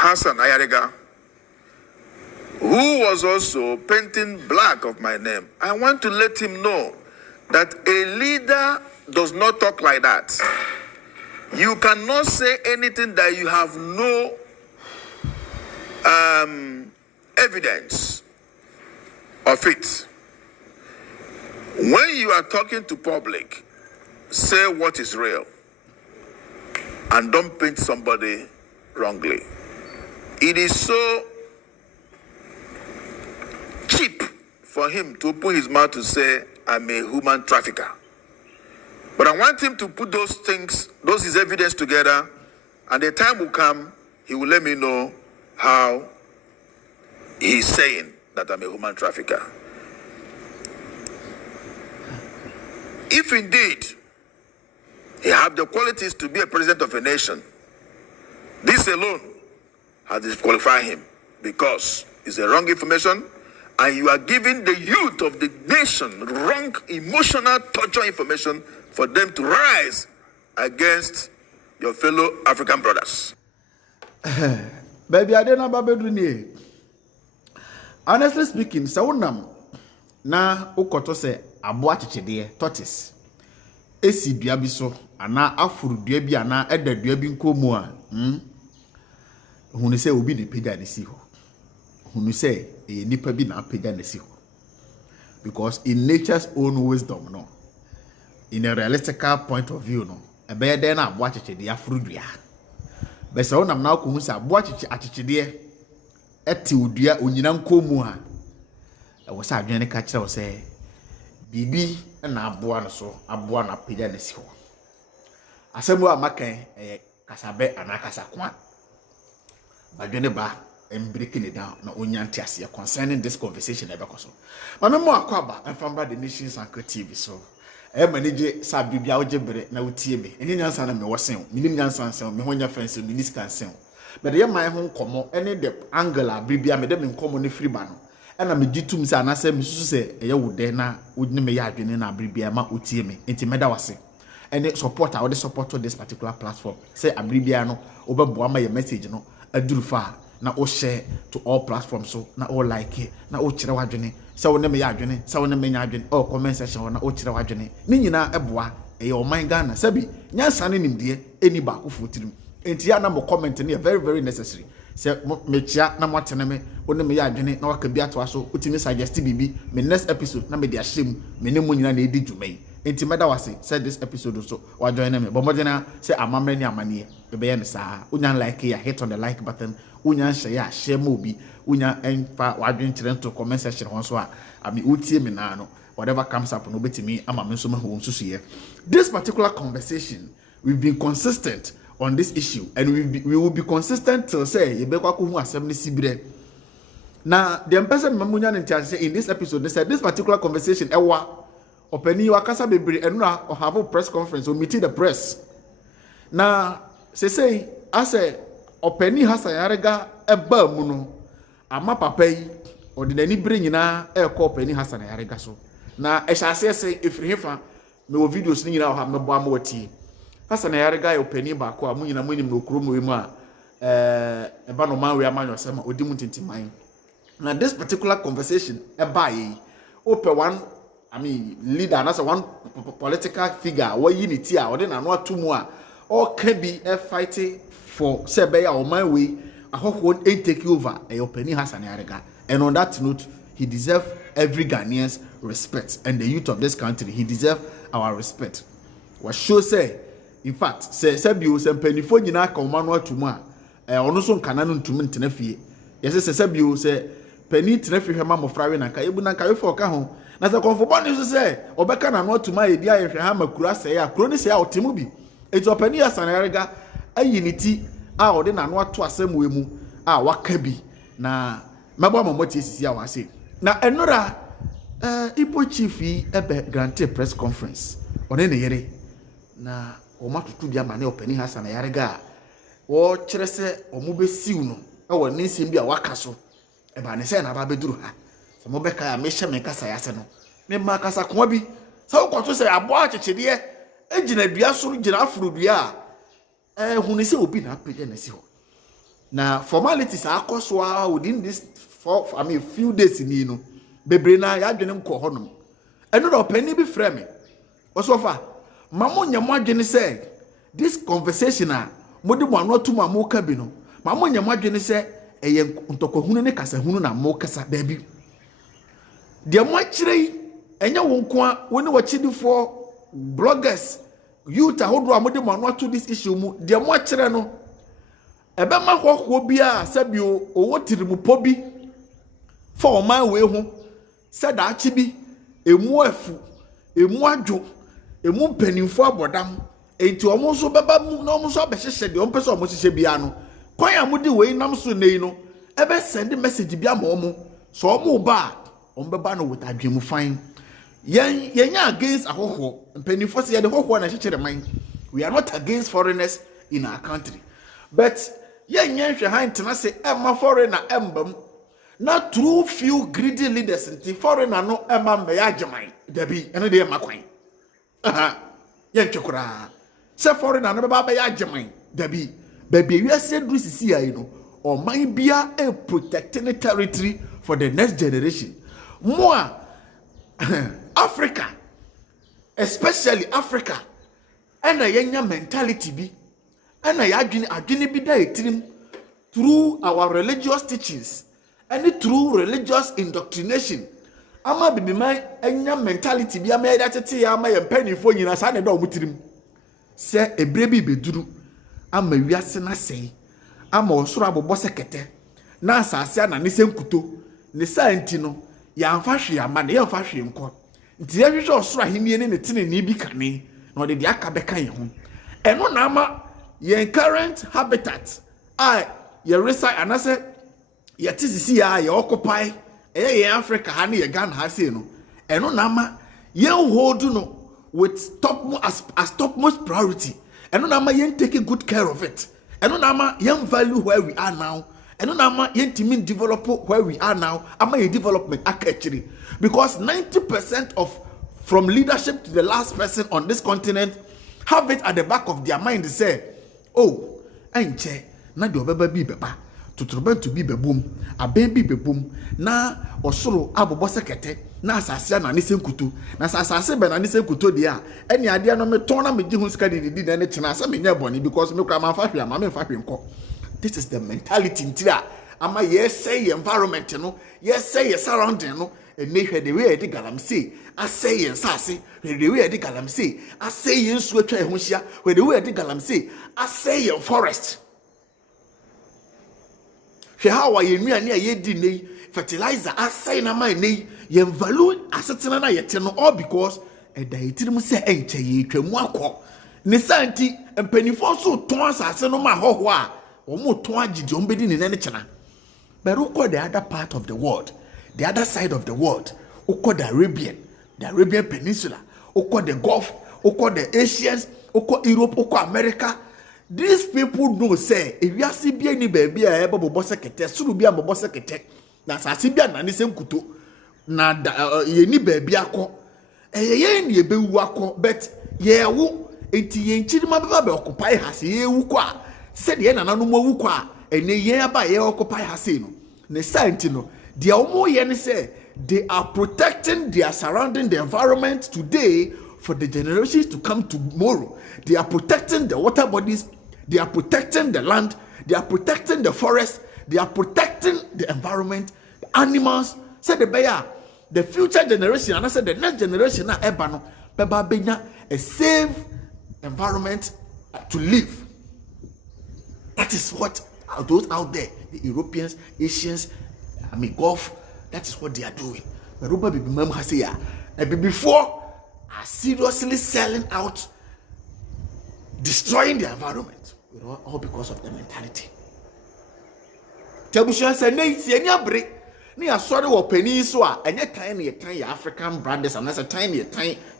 Hassan Ayariga, who was also painting black of my name. I want to let him know that a leader does not talk like that. You cannot say anything that you have no evidence of it. When you are talking to public, say what is real and don't paint somebody wrongly. It is so cheap for him to open his mouth to say, I'm a human trafficker. But I want him to put those things, his evidence together, and the time will come, he will let me know how he's saying that I'm a human trafficker. If indeed he have the qualities to be a president of a nation, this alone has disqualified him because it's a wrong information, and you are giving the youth of the nation wrong emotional torture information for them to rise against your fellow African brothers. Baby, I don't know about Bedouin. Honestly speaking, Saunam na ukoto se aboa chichide tortoise. Esi dua bi so ana afuru dua bi ana eda dua bi nkomu a hunu se obi ne pega ne si ho. Hunu se nipa bi na pega ne si ho. Because in nature's own wisdom, no, in a realistical point of view, no, a bear then a watch it, the afrudia. But so I'm now going to watch it at it, dear. Etu dear, Uninam Komua. I was a journey catcher, say, Bibi and Abuana so, Abuana Pidanesio. Asemua Maca, a Casabe and Acasaqua. But Geneva. And breaking it down, no Unyantiasia concerning this conversation ever so. My memoir Quaba and from the nations and TV so. Manage Sabibia Ojebre, now TB, and in Yansan me was saying, Million Sanson, me when your friends in this cancel. But the my home come any the angular Bibia made them in common free ban. And I'm a G2 and I said, Mrs. say, a would then would name me in a Bibia ma utime, intimate was and it support our support to this particular platform. Say a Bibiano over Boama your message, no, a drufa. Na o share to all platforms so na o like it na o kire wadwene se wo ne me yadwene se wo ne me nyadwene o comment section na o kire wadwene ni nyina eboa e o man Ghana sabi nyansa ne nimde eni ba ko fotirim enti ya na mo comment ne very very necessary se me chia na mo tene me wo ne me yadwene na waka bi ato aso utimi suggest bibi me next episode na me de ahyem me ne mo nyina na edi dwumai enti meda wase said this episode so wa join me but modena say amamre ni amane e be ye ne saa unyan like ya hit on the like button unya share share mobi unya enfa wadwen kire to comment section ho so a ami utie me na no whatever comes up no betimi ama me so ma ho nsusuye. This particular conversation, we've been consistent on this issue and we will be consistent till say ye be kwa ko hu asem ne sibire na the person mamunya ne in this episode they said this particular conversation ewa openi wakasa bebre enu na have a press conference or meeting the press na say ase openi Hassan Ayariga eba mu no ama papa yi odinani bere nyina e ko openi Hassan Ayariga so na e hyase se efrihefa me wo videos ni nyina ha mebo ama wati Hassan Ayariga e openi ba ko amu nyina munim no kuro mu a eba no man we amanyo sema odimu tintiman na this particular conversation eba yi open one leader and as one political figure what unity a ode na no atomu a all can be fighting for Sebeya or my way, I hope won't take over a openi Hassan Ayariga. And on that note, he deserves every Ghanaian's respect. And the youth of this country, he deserves our respect. What show say, in fact, say Sebio Sempeni for Yina Komano Tuma, Onoson Cananun to Tenefi. Yes, Sebio say, Penny Tenefi Hamam of Friday and Kaibuna Kaifo Kahon. As a conformant to say, Obeka and not to my idea if you have a Kurasa, Chronis out Timubi. It's openi Hassan Ayariga. A unity a ode na no ato asem we mu a wakabi na mabo amomoti sisi a wase na enora ipo chief ebe grante press conference one ne yere na o matutu bia ma na openi Hassan Ayariga wo kire se o mu besiw no e wo ne nsem bia waka so e ba ne se na ba beduru ha se mo beka ya me hye me kasa ya se no me ma kasa ko bi se wo kwato se abo achechede e gina dua so gina afuru dua hunu se obi na apede na si ho na formalities akoswa within this few days ni no bebre na ya adwene mko honom eno do pani bi frɛ me osofa mamo nyamo adwene sɛ this conversation a modi mo anotu ma mo ka bi no mamo nyamo adwene sɛ eye ntokohunu ne kasahunu na mo kasa da bi de mo akyerɛ enya wo nko a woni wachidifo bloggers youth ahodo amode mo anotu this issue mu de mo akyerɛ no ebe ma hwehwo bia sabio owo tirimupo bi for man we ho said achi bi emu afu emu adwo emu mpanimfo abodam enti omo so beba mu na omo so abehyehye de omo pese omo hyehye bia no kwan amudi we nam so nei no ebe send message bia ma omo so omo ba omo beba no with adwemu fine yenya against ahoho mpanimfo se ye de hoho na hyehye man we are not against foreigners in our country but yenya hwe han tena se emma foreigner embam na true few greedy leaders nti foreigner no emma me ya agyeman dabi eno de makwan yentwekura se foreigner no beba be ya agyeman dabi baby wiase dru sisi ai no oman bia e protecting territory for the next generation more Africa, especially Africa, and a young mentality be, and a adwene bi da etirim through our religious teachings and through religious indoctrination. Ama bibi man enya mentality bi ama da tete ama ye mpanifo nyina sa ne da omutirim. Se ebre bi beduru ama wiase na sei ama osoro abobɔ sekete na asase na ne senkuto ne santi no ya amfa hwe ama ne ya amfa hwe nko nti ya hwehwe osoro ahenie ne tene ne bi kane na ode de aka beka ye ho eno na ama ye current habitat ye reside anase ye tisisi ya ye occupy ye Africa ha ne ye Ghana ha sei no eno na ama ye hold no with topmost priority eno na ama ye take good care of it eno na ama ye value where we are now eno na ama ye team develop where we are now ama ye development akachiri because 90% of from leadership to the last person on this continent have it at the back of their mind say oh enche na de obeba bi beba tuturuben to bi bebum aben bi bebum na osoro abobo sekete na asase na ne senkuto na asase be na ne senkuto de a ene ade no me ton na me gi hu sika de na ne chena asa me nya boni because me kra ma fa hwe ama me fa hwe nko. This is the mentality ntira ama yes say environment no yes say surrounding no ene hwe de we e de galamsey asay yen sase hwe de we e de galamsey asay yen su atwa ho hia hwe de we e de galamsey asay yen forest hwe ha wa yen nuane a ye di nei fertilizer asay na man nei yen value asetena na yete no all because e da yetirim se enche ye twamu akọ ne santi empanifo so ton asase no ma hoho a omo ton agidi ombedi ne ne chena but uko the other part of the world, the other side of the world, uko the Arabian Peninsula, uko the Gulf, uko the Asians, uko Europe, uko America. These people know say if you see be any baby a ebo bobo sekete, suru bia bobo sekete, na sasi bia na ni senkuto, na ye ni baby akọ, ye ni ebe wu akọ, but ye wu enti ye nchiri ma beba be occupy hase ye wu kwa, said ye na nanu mo wu kwa. And ye aba ye occupy Hassan. Ne science no. They are say they are protecting their surrounding the environment today for the generations to come tomorrow. They are protecting the water bodies. They are protecting the land. They are protecting the forest. They are protecting the environment, the animals. Say the future generation, and I said the next generation na ebano beba benya a safe environment to live. That is what those out there, the Europeans, Asians, Gulf, that is what they are doing. But before are seriously selling out, destroying the environment, all because of the mentality. Tabushan said, "Nay, see any break. Near sorry or peninsula, and yet tiny African brothers, and that's a tiny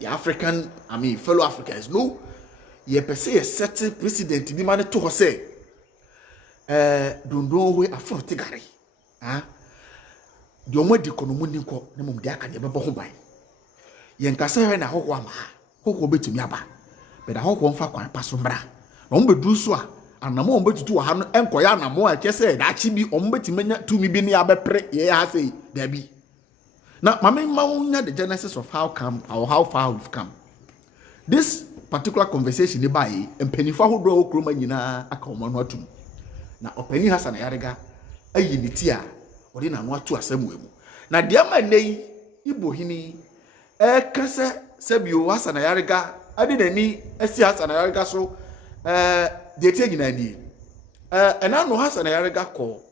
African, fellow Africans. No, ye per se a certain president demanded to say. Don't know where a front gari. The only economy ko na mum dia ka de bebo ho ban. Yen kasa he na ho ma. Ho be tumi aba. Be da ho mfa kwan paso mbra. Na mum beduru so a anamo ombetutu wa hano enkoya anamo a kese da chi bi ombetimenya tumi bi ne abepre ye ha sei da bi na mama mawunya the genesis of how come or how far we've come. This particular conversation by empenifo ahodo okroma nyina aka omo no atum na opani Hassan Ayariga ayi ni ti a odi na no atu asamu emu na de ma nei ibo hini kase sebio Hassan Ayariga ade nani asi Hassan Ayariga so de tie nyina ni ena no Hassan Ayariga ko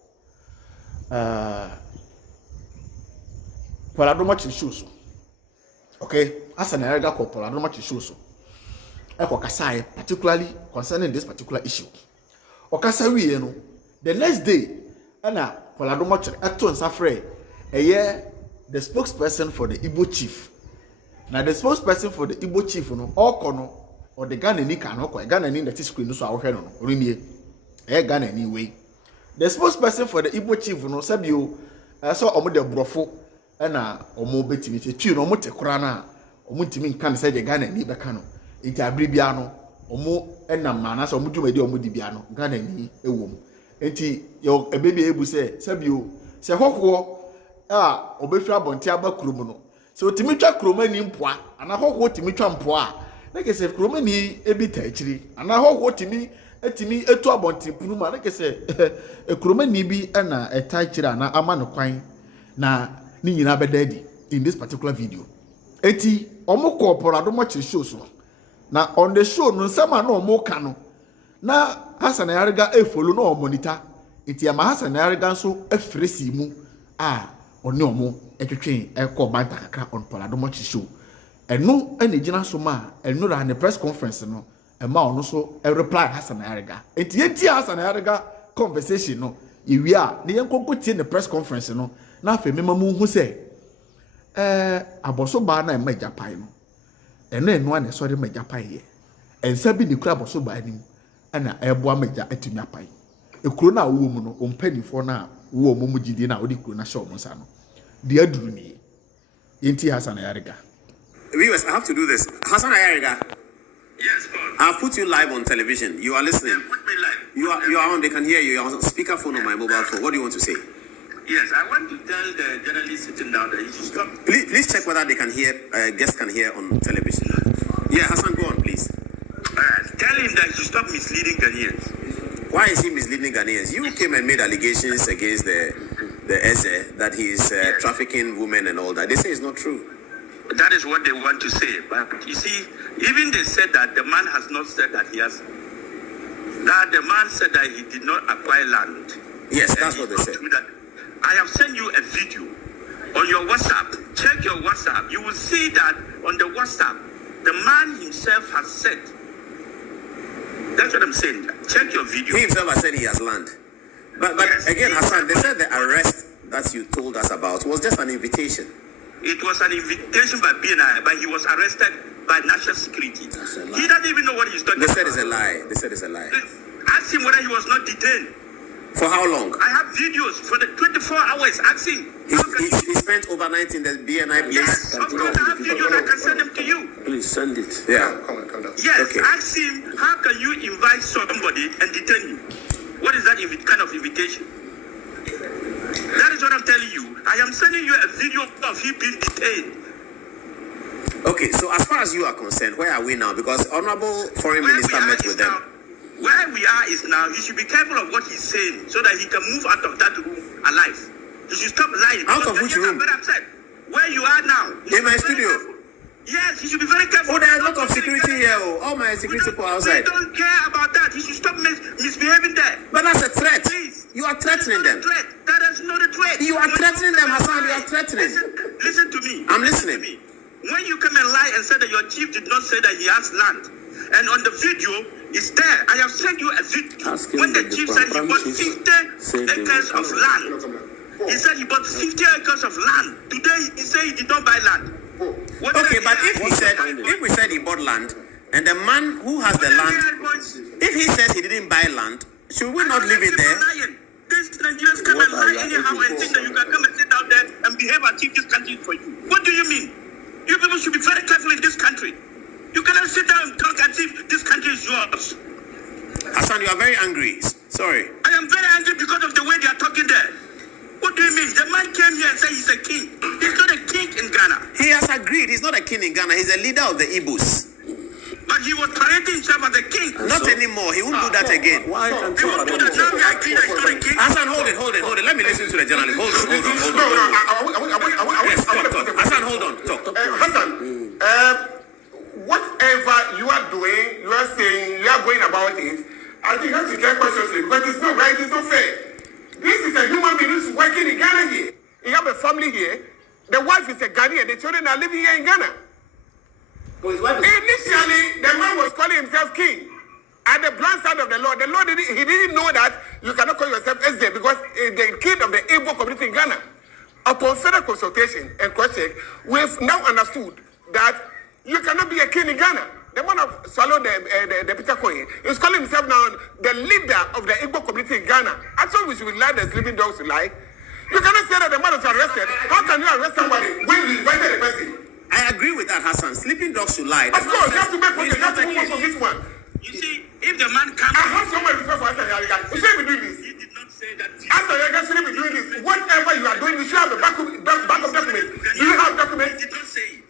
Poladoma Chishuso. Okay, Hassan Ayariga ko Poladoma Chishuso. Eko kasaye particularly concerning this particular issue. Okasa wi no the next day ana Poladoma Aton Safre the spokesperson for the Igbo chief. Now the spokesperson for the Igbo chief no okono or the Ghana ni kan okọ Ghana ni that screen no so ahwe no orinie Ghana ni way. The spokesperson for the Igbo chief no sabio so omo de brofo na omo betimi twi no omo te kora na omo ntimi nkan se de Ghana ni beka no enti abribia no omo enam na so omo dwumadi omo dibia no Ghana ni ewom enti yo ebebi ebu se sabio se hokwo obefira abonte aba kurom no se otimi twa kurom ani mpoa ana hokwo otimi twa mpoa na kese kurom ani ebi ta akiri ana hokwo otimi etimi etu abonte punuma na kese kurom ani bi na eta akiri ana ama no kwan na ni nyina bedadi in this particular video. Eti omo Poladoma show so. Na on the show no sama no omo ka no. Na Hassan Ayariga follow no monitor. Eti ama Hassan Ayariga so fresi mu oni omo etwetwen ekọ banta kakra on Poladoma show. Eno ene gina so ma eno ra ne press conference no ma ono so reply Hassan Ayariga. Eti Hassan Ayariga conversation no iwia ne yenkoko tie ne press conference no na fe mema mu hu se aboso ba na ema japan no eno ane so de ma japan ye ensa bi ni kura aboso ba anim ana ebo amaja atumi apan ekuro na wo mu no ompanifo na wo mu gidi na odi kuro na show mo sa no de aduru ni yenti Hassan Ayariga. Viewers, I have to do this. Hassan Ayariga. Yes, God. I've put you live on television. You are listening. Yeah, put me live. You are on. They can hear you. You're on speakerphone on my mobile phone. What do you want to say? Yes, I want to tell the journalist sitting down there, he should stop. Please check whether they can hear, guests can hear on television. Yeah, Hassan, go on, please. Tell him that he should stop misleading Ghanaians. Why is he misleading Ghanaians? You came and made allegations against the Eze that he is trafficking women and all that. They say it's not true. That is what they want to say. But you see, even they said that the man has not said that he has. That the man said that he did not acquire land. Yes, that's what they said. I have sent you a video on your WhatsApp. Check your WhatsApp. You will see that on the WhatsApp, the man himself has said. That's what I'm saying. Check your video. He himself has said he has land. But yes, again, Hassan, they said the arrest that you told us about was just an invitation. It was an invitation by BNI, but he was arrested by national security. He doesn't even know what he's talking about. They said it's a lie. They said it's a lie. Ask him whether he was not detained. For how long? I have videos for the 24 hours. Ask him. He spent overnight in the BNI place. Yes, of course, I have videos. I can send them to you. Please send it. Yeah. Come down. Yes, okay. Ask him, how can you invite somebody and detain him? What is that kind of invitation? That is what I'm telling you. I am sending you a video of him being detained. Okay, so as far as you are concerned, where are we now? Because Honorable Foreign Minister met with them. Where we are is now, he should be careful of what he's saying so that he can move out of that room alive. He should stop lying. Out of which room? I'm very upset. Where you are now. In my studio? Careful. Yes, he should be very careful. Oh, there are a lot of security here. All my security people outside. We don't care about that. He should stop misbehaving there. But that's a threat. Please. You are threatening them. That is not a threat. You are threatening them, Hassan. You are threatening. Listen to me. I'm listening. Listen to me. When you come and lie and say that your chief did not say that he has land, and on the video, it's there. I have sent you a video. When the chief said he bought 50 acres of land. He said he bought 50 acres of land. Today, he said he did not buy land. Okay, but if we said he bought land, and the man who has the land, if he says he didn't buy land, should we not leave it there? These Nigerians come and lie anyhow and think that you can come and sit down there and behave as if this country is for you. What do you mean? You people should be very careful in this country. You cannot sit down and talk as if this country is yours. Hassan, you are very angry. Sorry. I am very angry because of the way they are talking there. What do you mean? The man came here and said he's a king. He's not a king in Ghana. He has agreed. He's not a king in Ghana. He's a leader of the Igbos. But he was parading himself as a king. Not anymore. He won't do that again. Why can't He won't do that. Now we agree that he's not a king. Hassan, hold it. Let me listen to the journalist. Hold on. Hassan, hold on. Talk. Hassan, whatever you are doing, you are saying, you are going about it, I think you have to take questions because it's not right, it's not fair. This is a human being who's working in Ghana here. You have a family here. The wife is a Ghanaian. The children are living here in Ghana. Initially, the man was calling himself king. At the blind side of the Lord he didn't know that you cannot call yourself SJ because the king of the Igbo community in Ghana. Upon further consultation and cross-check, we've now understood that you cannot be a king in Ghana. The man of swallowed the Peter Coin is calling himself now the leader of the Igbo community in Ghana. I thought we should lie the sleeping dogs to lie. You cannot say that the man was arrested. How can you arrest somebody when you invited a person? I agree with that, Hassan. Sleeping dogs should lie. Of course, you have to make progress. You have to move on from this one. You see, if the man comes... I have so much respect for Ayariga. You shouldn't be doing this. He did not say that... Ayariga shouldn't be doing this. Whatever you are doing, you should have a backup document. Do you have documents? He did not say it.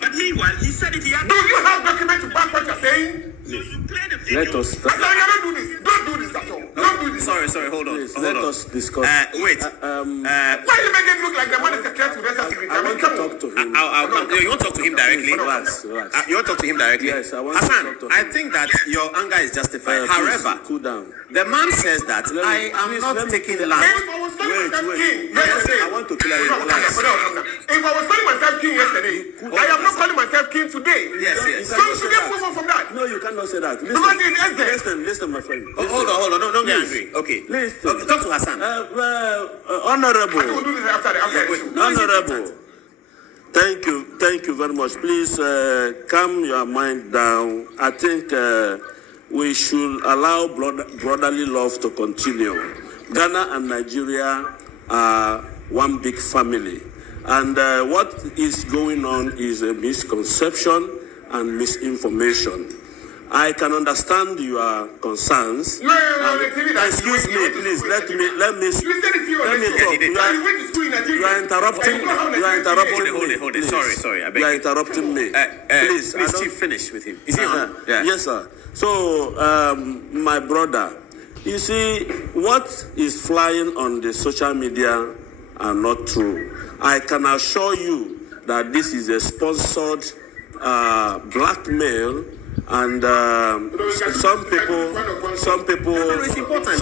But meanwhile, he said it. He had... Do you have documents to back what you're saying? So you play the video. Let us start. Ayariga, don't do this. Don't do this at all. Don't do this. Sorry, hold on. Please, Hold let on. us discuss. Wait. Why you make it look like the man is a threat to the security? I want to talk to him. I'll come. You want to talk to him directly? Relax. You want to talk to him directly? Yes, I want to Hassan, talk to him. I think that your anger is justified. However, Cool down. the man says that I am not taking land. If I was calling myself king yesterday, I want to clear it. Relax. if I was calling myself king yesterday, I am not calling myself king today. Yes. So you should get move on from that. No, you cannot say that. Because it's SJ. Listen, my friend. Hold on. Don't get angry. Okay. Listen. Okay, talk to Hassan. Honorable. I will do this after the issue. Honorable. Thank you very much. Please calm your mind down. I think we should allow brotherly love to continue. Ghana and Nigeria are one big family. And what is going on is a misconception and misinformation. I can understand your concerns. No, Excuse me, please. Let me You said it here. Let me talk. You went to school in Nigeria. You are interrupting. You are interrupting me. Hold it. Please. Sorry. I beg You are interrupting me. Please, Chief, finish with him. Is he on? Yeah. Yes, sir. So, my brother, you see, what is flying on the social media are not true. I can assure you that this is a sponsored blackmail, and some people, It's important.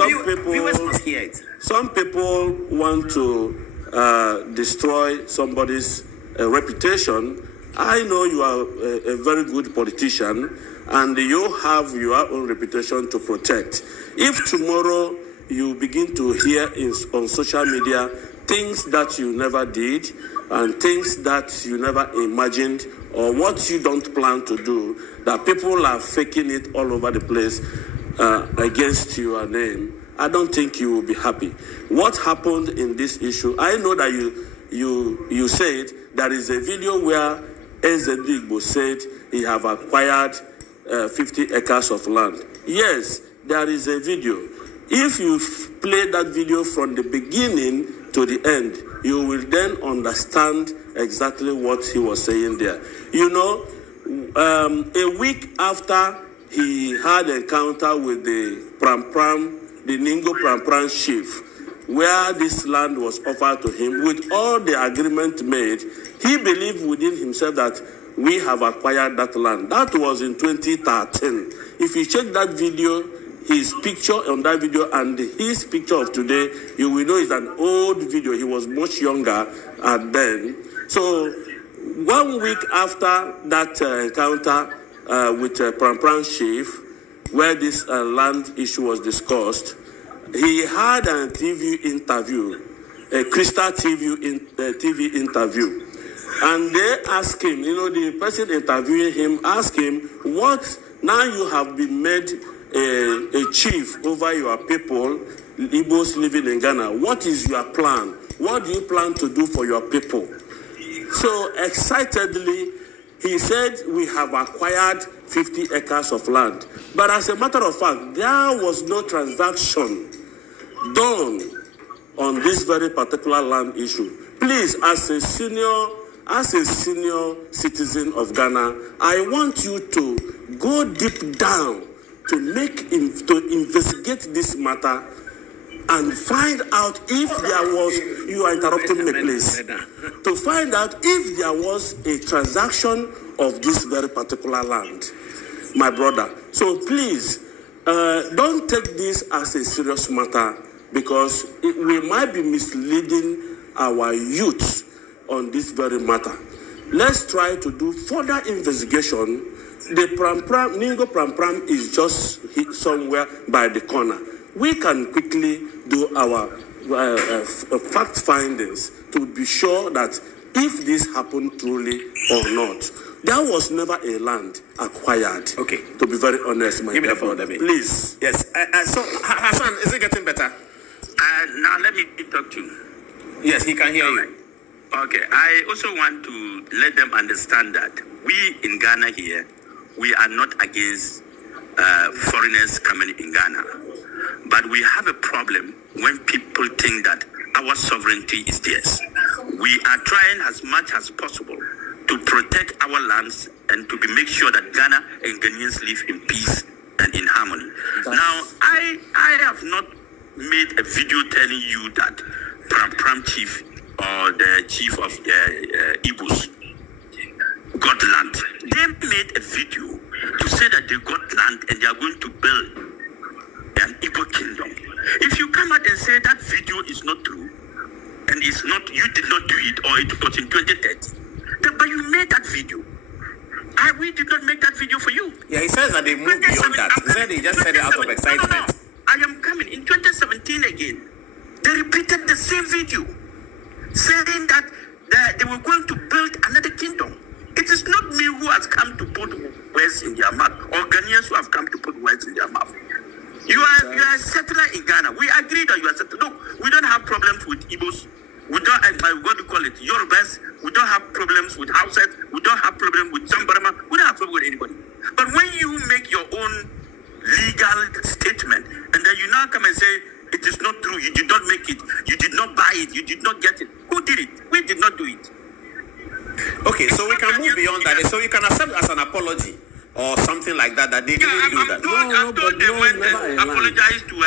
Viewers must hear it. some people want to destroy somebody's reputation. I know you are a very good politician, and you have your own reputation to protect. If tomorrow you begin to hear on social media things that you never did and things that you never imagined, or what you don't plan to do, that people are faking it all over the place against your name, I don't think you will be happy. What happened in this issue, I know that you said there is a video where IGBO said he have acquired 50 acres of land. Yes, there is a video. If you play that video from the beginning to the end, you will then understand exactly what he was saying there. You know, a week after he had an encounter with the Ningo Pram chief, where this land was offered to him, with all the agreement made, he believed within himself that we have acquired that land. That was in 2013. If you check that video, his picture on that video and his picture of today, you will know it's an old video. He was much younger then. So 1 week after that encounter with Pram chief, where this land issue was discussed, he had a TV interview, a Crystal TV interview. And they asked him, you know, the person interviewing him asked him, what, now you have been made a chief over your people, Igbos living in Ghana, what is your plan? What do you plan to do for your people? So excitedly, he said, we have acquired 50 acres of land. But as a matter of fact, there was no transaction done on this very particular land issue. Please, as a senior citizen of Ghana, I want you to go deep down to investigate this matter and find out if there was, you are interrupting me, please, to find out if there was a transaction of this very particular land, my brother. So please, don't take this as a serious matter, because we might be misleading our youth on this very matter. Let's try to do further investigation. The Ningo Pram is just hit somewhere by the corner. We can quickly do our fact findings to be sure that if this happened truly or not. There was never a land acquired. Okay. To be very honest, my Give me the phone, brother. David. Please. Yes. So, Hassan, is it getting better? Now let me talk to you. Yes, he can hear you. Okay. I also want to let them understand that we in Ghana here, we are not against foreigners coming in Ghana. But we have a problem when people think that our sovereignty is theirs. We are trying as much as possible to protect our lands and to make sure that Ghana and Ghanaians live in peace and in harmony. Now, I have not made a video telling you that Pram chief or the chief of the IGBOs got land. They made a video to say that they got land and they are going to build an Igbo kingdom. If you come out and say that video is not true and it's not, you did not do it, or it was in 2030, but you made that video. We did not make that video for you. Yeah, he says that they moved beyond that. He said they just said it out of excitement. No. I am coming. In 2017 again, they repeated the same video, saying that they were going to build another kingdom. It is not me who has come to put words in their mouth, or Ghanaians who have come to put words in their mouth. You are a settler in Ghana. We agree that you are a settler. Look, we don't have problems with Igbos. We don't, what do you call it, Yorubas. We don't have problems with Hausas. We don't have problems with Zambarama. We don't have problems with anybody. But when you make your own legal statement, and then you now come and say, it is not true, you did not make it, you did not buy it, you did not get it. Who did it? We did not do it. Okay, so we can move beyond that. So you can accept as an apology or something like that, that they didn't do that. I'm told they went and apologized to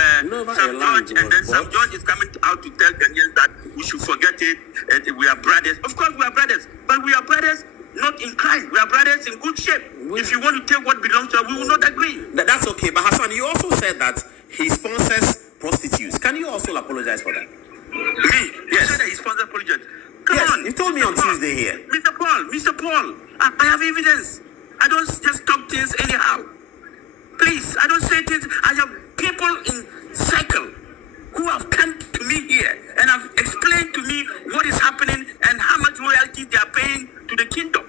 some judge, and then some judge is coming out to tell Ghanaians that we should forget it, and we are brothers. Of course we are brothers, but we are brothers not in crime. We are brothers in good shape. If you want to take what belongs to us, we will not agree. That's okay. But Hassan, you also said that he sponsors prostitutes. Can you also apologize for that? Me? Yes. You said that he sponsors prostitutes. Come on. You told me on Tuesday here. Mr. Paul, I have evidence. I don't just talk things anyhow. Please, I don't say things. I have people in circle who have come to me here and have explained to me what is happening and how much royalty they are paying to the kingdom.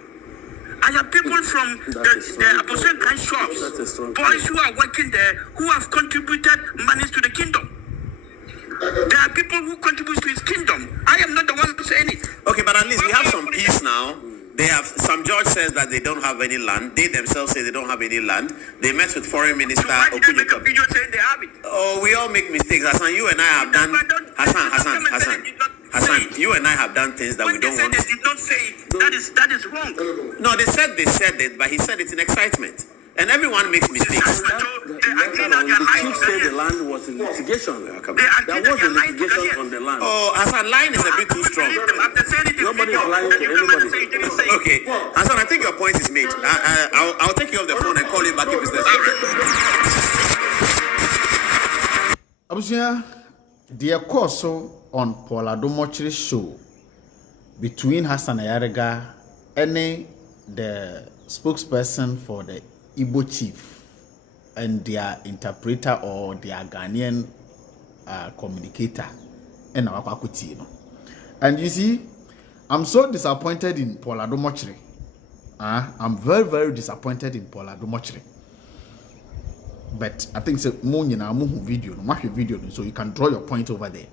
I have people from the Apostle Christ shops, boys who are working there, who have contributed monies to the kingdom. There are people who contribute to his kingdom. I am not the one saying it. Okay, but at least we have some peace now. They have, some judge says that they don't have any land. They themselves say they don't have any land. They met with Foreign Minister. So why did they make a video saying they have it? Oh, we all make mistakes. Hassan, you and I have done. Hassan, you and I have done things that we don't want. They did not say it. That is wrong. No, they said it, but he said it in excitement. And everyone makes mistakes. The chief said the land was in litigation. There was a litigation on the land. Oh, Hassan, line is a bit too strong. Nobody is lying to anybody. Okay, Hassan, I think your point is made. I'll take you off the phone and call you back if it's necessary. Abusia, the course on Paul Adomochiri show between Hassan Ayariga and the spokesperson for the Igbo chief and their interpreter or their Ghanaian communicator and our Kwakuti. And you see, I'm so disappointed in Paul Adomochiri. I'm very, very disappointed in Paul Adomochiri. But I think it's a video, so you can draw your point over there.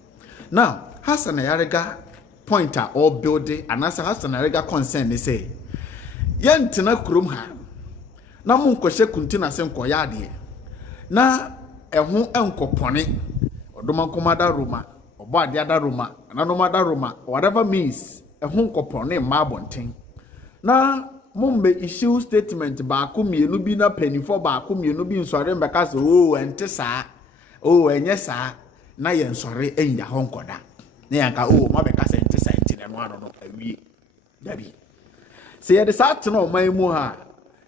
Now, Hassan Ayariga pointer or building, and as Hassan Ayariga concern, they say, Yantina Kurumha. na mo nkɔhyɛ kunti na se nkɔyɛ adeɛ na ɛho ɛnkɔpɔne ɔdoma komada roma ɔbɔ adeɛ ada roma ananomada roma whatever means ɛho nkɔpɔne mma abɔnten na mo mbe issue statement baako mienu bi na penifo baako mienu bi nsɔre mbɛka sɛ ɛnte saa ɛnyɛ saa na yɛ nsɔre ɛnya ho nkɔda na yanka ma bɛka sɛ ɛnte saa ɛnte no ano no awie dabi sɛ yɛde saa tena ɔman mu ha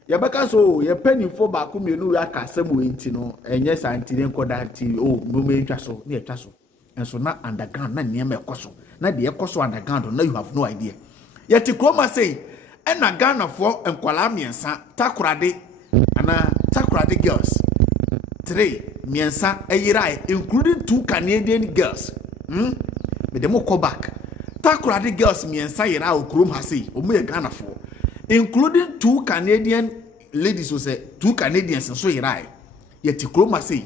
yɛbɛka so yɛ penifo baako mienu ya ka asɛm wɔ nti no ɛnyɛ saa nti ne nkɔda nti mmom ɛtwa so ne ɛtwa so enso na underground na nneɛma ɛkɔ so na deɛ ɛkɔ so underground na you have no idea yɛte kroma sei ɛna Ghana for nkwala miensa takorade girls 3 miensa eyirai including 2 Canadian girls me dem go back takorade girls miensa yira okrom ha sei omo ye Ghana for including 2 Canadian ladies so say 2 Canadians so yirai yeti kroma sei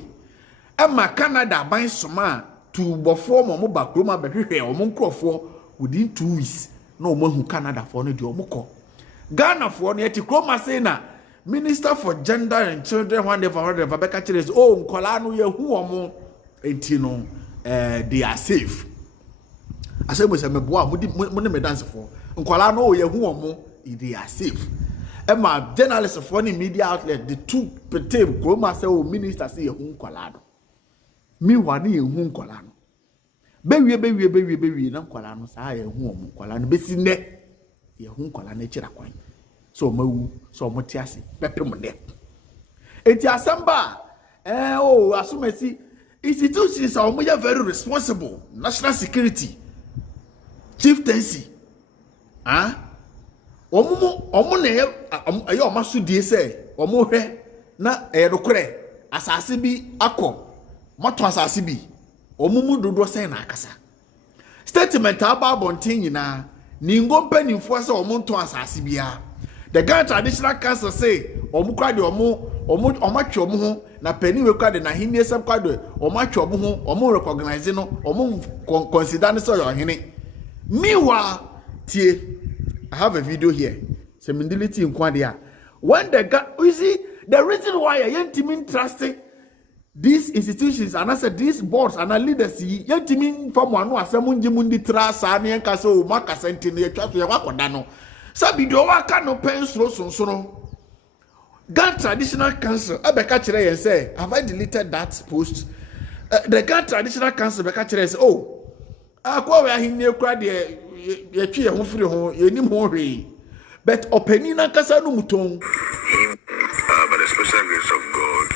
ema Canada ban soma to bofo mo ba kroma behwehwe omo nkrofo within 2 weeks na omo hu Canada for no de omo kɔ Ghana for no yeti kroma say na Minister for Gender and Children whatever beka chires nkola no ye hu omo enti no they are safe asemo se meboa mo ne me dance for nkola no ye hu omo they are safe ema journalists for the media outlet the two petem kroma say minister say ye hu nkola no mi wa ne ye hu nkola no bewie na nkola no saa ye hu omo nkola no besi ne ye hu nkola na kira kwan so mawu so motiase pepem ne enti asamba asumesi institutions are very responsible national security chieftaincy omo ne ayo omasudie se omo hwe na dokore asase bi akọ moto asase bi omo mu dodo se na akasa statement aba bontin nyina ni ngompanimfo se omo nto asase bia the Ghana Traditional Council say omo kwade omo atwe omo ho na pani we kwade na henie sem kwade omo atwe omo ho omo recognize no omo consider no so your hene miwa tie I have a video here semindility nkwade a when you see the reason why I yentimin trust these institutions and I said these boards and leaders yentimin from one asem njimundi trust ani enka so maka sentine yetwa so yakoda no sabido waka no pensro sonsono Ghana Traditional Council abeka kire yen say have I deleted that post the Ghana Traditional Council beka kire say akwa we ahinne kura de yetwe ye ho firi ho yenim ho hwe but openi na kasa no muton by the special grace of God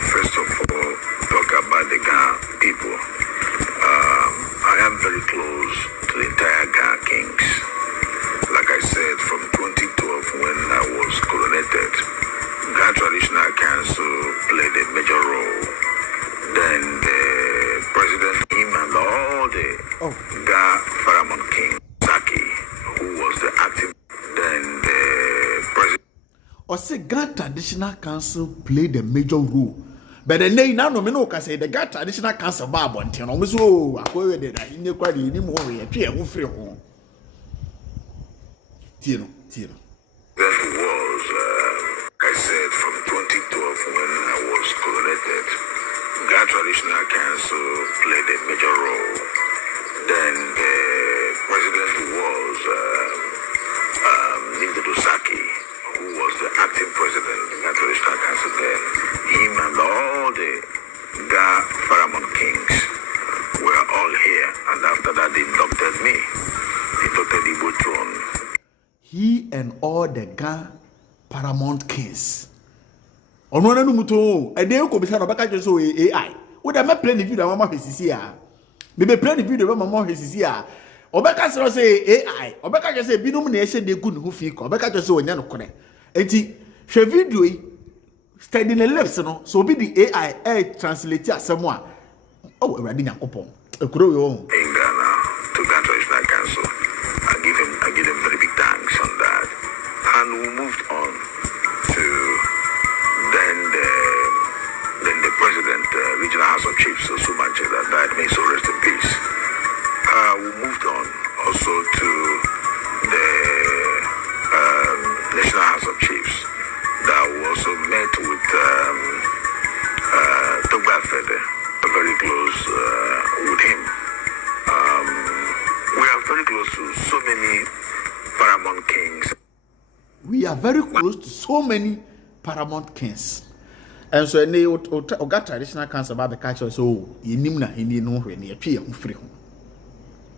first of all talk about the Ghana people. I am very close to the entire Ghana kings. Like I said, from 2012 when I was coronated, Ghana Traditional Council played a major role. Then the president, him and all the Ghana Paramount King, Saki, who was the acting, then the president. Or say Ghana Traditional Council played a major role. But the name now no can say the Ghana Traditional Council Barbontin, almost akwe de da hine kwa de ni mo ye twa ho firi ho. Tino. That was, I said, from 2012 when I was coronated, Ghana Traditional Council played a major role. Then the president was Saki, who was the acting president of the Ghana Traditional Council then. Him and all the Ghana Paramount Kings were all here. And after that, they inducted me. They inducted the Igbo throne. He and all the Ghana Paramount Kings. Ono na numuto e dey ko bisa no baka so AI. Wo da me play the video mama hwesisi a. Me be play the video mama hwesisi a. Obeka say AI. Obeka say binum na ehye de gu ne ho fi ko. Obeka say onya no kone. Enti hwe video yi steady ne lips no so be the AI translate asemo a. Oh Ewrade Nyankopon. Ekuro we o. In Ghana to Ghana Traditional Council. I give them very big thanks on that. And we moved on to then the president, Regional House of Chiefs, Sumanche, that died, may so rest in peace. We moved on also to the National House of Chiefs that will also Togba said, very close with him. We are very close to so many paramount kings. We are very close to so many paramount kings. And so, any got traditional council about the culture, so you nimna in the no when you appear free.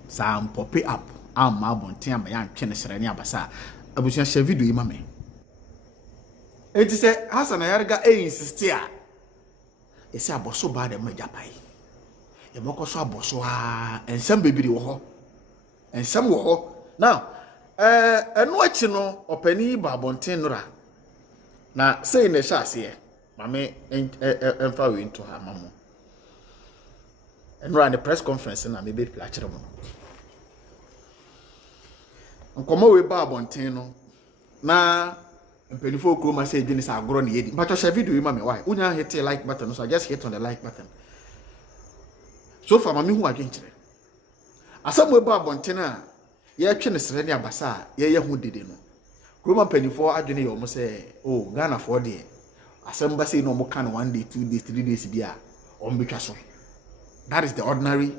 Some pop it up. I'm Mabon Tiam, young Kenneth Rania Bassa. I was just a video, mammy. It is a Hassan Ayariga insist here. It's a bosso bad and Majapai. A Mokosa bosoa and some baby woho and some woho. Now, and watching no or penny babontenra. Now, saying the chassis here, mammy ain't far into her mamma. And run a press conference and I may be platinum. Nkɔmɔ we ba abɔnten na mpanyinfo okuro ma say Dennis agoro na yedi but share video ma me why unya hit the like button so I just hit on the like button so far mami hu adwenkyere asam we ba abɔnten a ye twe ne sere ne abasa a ye hu dede no kuro ma mpanyinfo adwene ye omo say oh Ghana for de asam ba say no mo kan 1 day 2 days 3 days bia omo betwa so. That is the ordinary.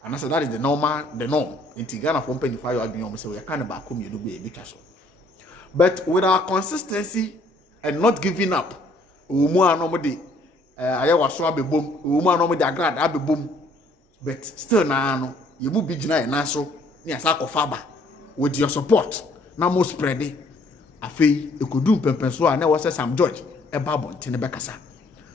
And I said that is the norm. In Ghana, from 25 years, we can't back home. You do be a big castle. But with our consistency and not giving up, nobody. I was so be boom. Nobody agrad. I be boom. But still now, you move big na naso. Near Sakofaba with your support. Now more spreading. I feel you could do pempenso. I never say Sam George. A babon tinebekasa.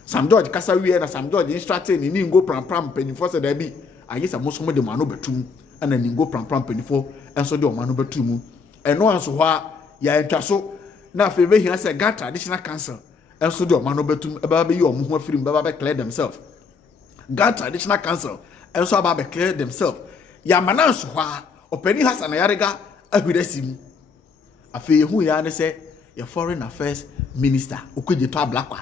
Sam George kasa we na Sam George instructed ni go pram penny for there be. I guess a most of the mano betum and then go pram penifo and so do mano betum and no answer why ya entraso na favor he has a got traditional cancer and so do mano betum about you or more film baba clear themselves got traditional cancer and so about clear themselves ya mananso why openi Hassan Ayariga ahudesim afi hu ya say your foreign affairs minister okuje to ablakwa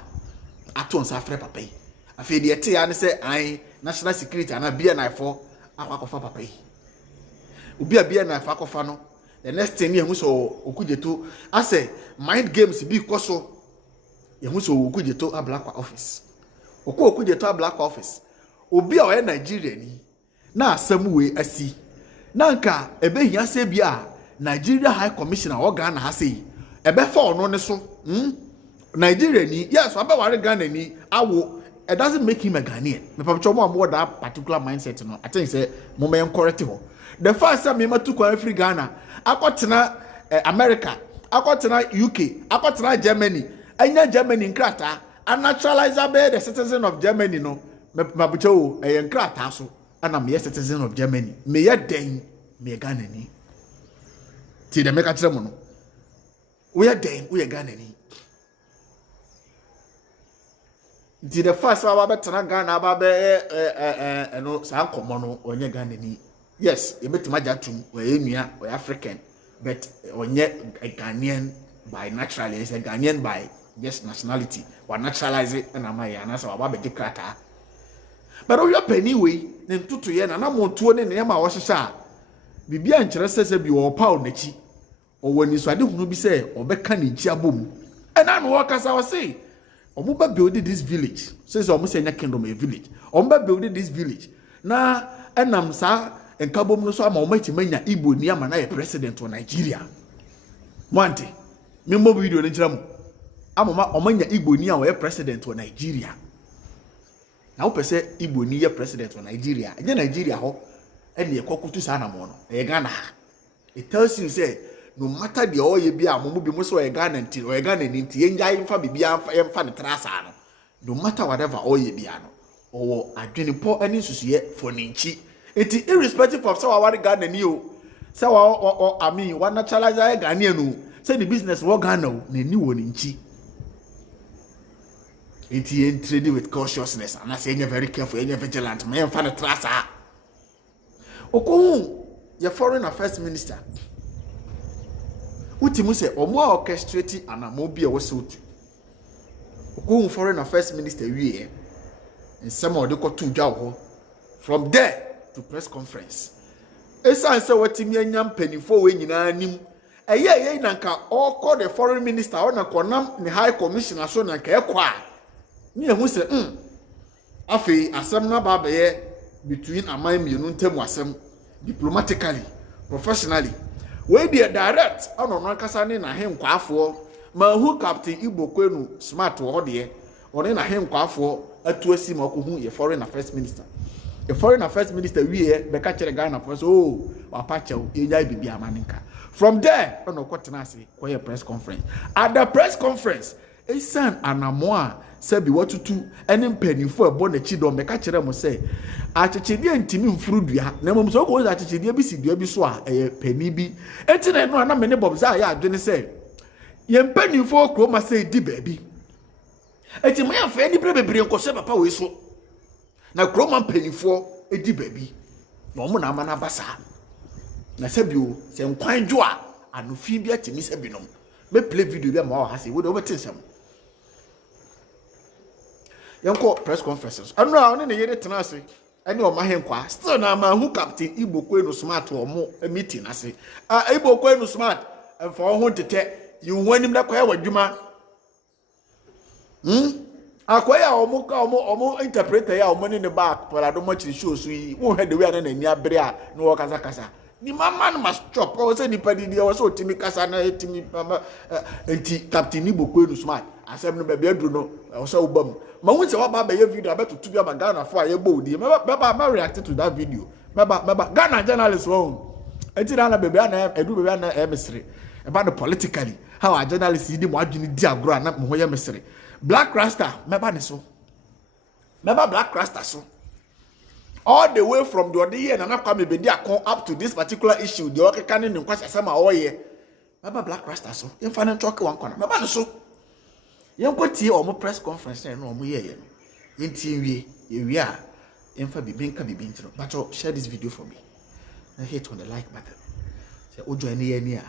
aton sa frɛ papa yi afi de ete ya say I national security and BNI for akwakofa papa yi obi a BNI for akofa no the next thing ye hu so okujeto ase mind games bi koso ye hu so okujeto ablakwa office okujeto ablakwa office obi a o Nigeria ni na asam we asi na nka ebehia se bia Nigeria High Commissioner o Ghana ha sei ebe fa ono ne so Nigeria ni yes abaware Ghana ni awo. It doesn't make him a Ghanaian. Me papo mo am that particular mindset no. I think say mo me correct ho. The first time me to ko free Ghana, akotena America, akotena UK, akotena Germany. Anya Germany nkrata, a naturalizer be the citizen of Germany no. Me papo e nkrata so, ana me citizen of Germany. Me ye den me Ghana ni. Ti de me ka kire mo no. We ye den, we ye Ghana ni. The first one about Ghana about no Sankomono or Ghana ni. Yes, you met Majatum, we're African, but on yet a Ghanaian by naturally, is a Ghanaian by just nationality, or naturalize it and I'm a so about the crata. But we are anyway, then 2 years and I'm on 2 and Yama was a Bibia and Chereses be or pound nechi, or when you saw the be say, or Beckani Chiaboom. And I walk as I was saying. Omuba builded this village. Says almost a kingdom a village. Omuba builded this village. Na enam sa enkabom no so ama omati manya Igbo ni ama na ye president of Nigeria. Mwante. Me mo video ni ngiram. Ama omanya Igbo ni ama ye president of Nigeria. Na wo pese Igbo ni ye president of Nigeria. Anya Nigeria ho ene ye kokutu sa na mo no. E Ghana. It tells you say no matter the all ye be a mo bi mo so e Ghana nti o e Ghana ni nti yenja yemfa bibia yemfa ne trasa no no matter whatever all ye be ano o adwene po ani susuye for ninchi enti irrespective of so our Ghana ni o say o I mean one naturalize Ghana no say the business wo Ghana o na ni wo ninchi enti en trade with cautiousness and I say you very careful you vigilant me yemfa ne trasa okwu your foreign affairs minister Utimu say omo orchestrate anamobi e wosotu. Okun foreign affairs minister wie and some of the kotu dwa ho. From there to press conference. Esa say watimi anyam panifo we nyina anim. Eye na nka all call the foreign minister on na konam the high commissioner so na nka ekwa. ni ehun se afi asem na ba be between amai mienu ntemu asem diplomatically professionally we dey direct ono no kasa ne na henkwaafo ma hu captain Igbo kwenu smart wo de one na henkwaafo atu asi ma ko hu ye foreign affairs minister. The foreign affairs minister we be catch Ghana for so wapacha enya bibi amaninka. From there ono kwotena ase kwa press conference. At the press conference esan anamoa say bi watutu ene mpanifo ebo na chi do be catch mo say achechedie ntimi mfurudua na mom so ko achechedie bi sidua bi so a pani bi enti na no na me ne bob za ya adwene say ye mpanifo kro ma say di baabi enti mo ya fa ni bebre nko se papa we so na kroman penifo edi baby na omo na ama na basa na sebio se nkwan dwo a anofi bi atimi sebinom me play video bi ma o ha se wo de wo betensem yanko press conferences anu a one ne yede tena ase ani o ma henkwa still na ma hu captain Igbo kwenu smart o mo meeting ase Igbo kwenu smart for ho tete you wanim na kwa wadwuma akwaya omo interpreter ya omo ni ne back para do much show so yi wo hede we na ni abere a no wo kasa ni mama no must chop o say ni padi dia wo so timi kasa na timi enti captain Igbo kwenu smart asem no be adru no wo so ubam ma won se wa ba ye video abetutu bi ama Ghana for aye gbo odi ma react to that video ma Ghana journalist won enti na bebe na edu bebe na emesre about the politically how a journalist yi di mo adwini di agro na mo ye mesre Black Rasta, remember this so. Remember Black Rasta so. All the way from the other year and not come up to this particular issue. The okay can in question some all year. Remember Black Rasta so. You find talk one corner. Remember so. You go to your press conference and no more year. In TV, we are. In fact, be being but you share this video for me. And hit on the like button. Say Ojo any.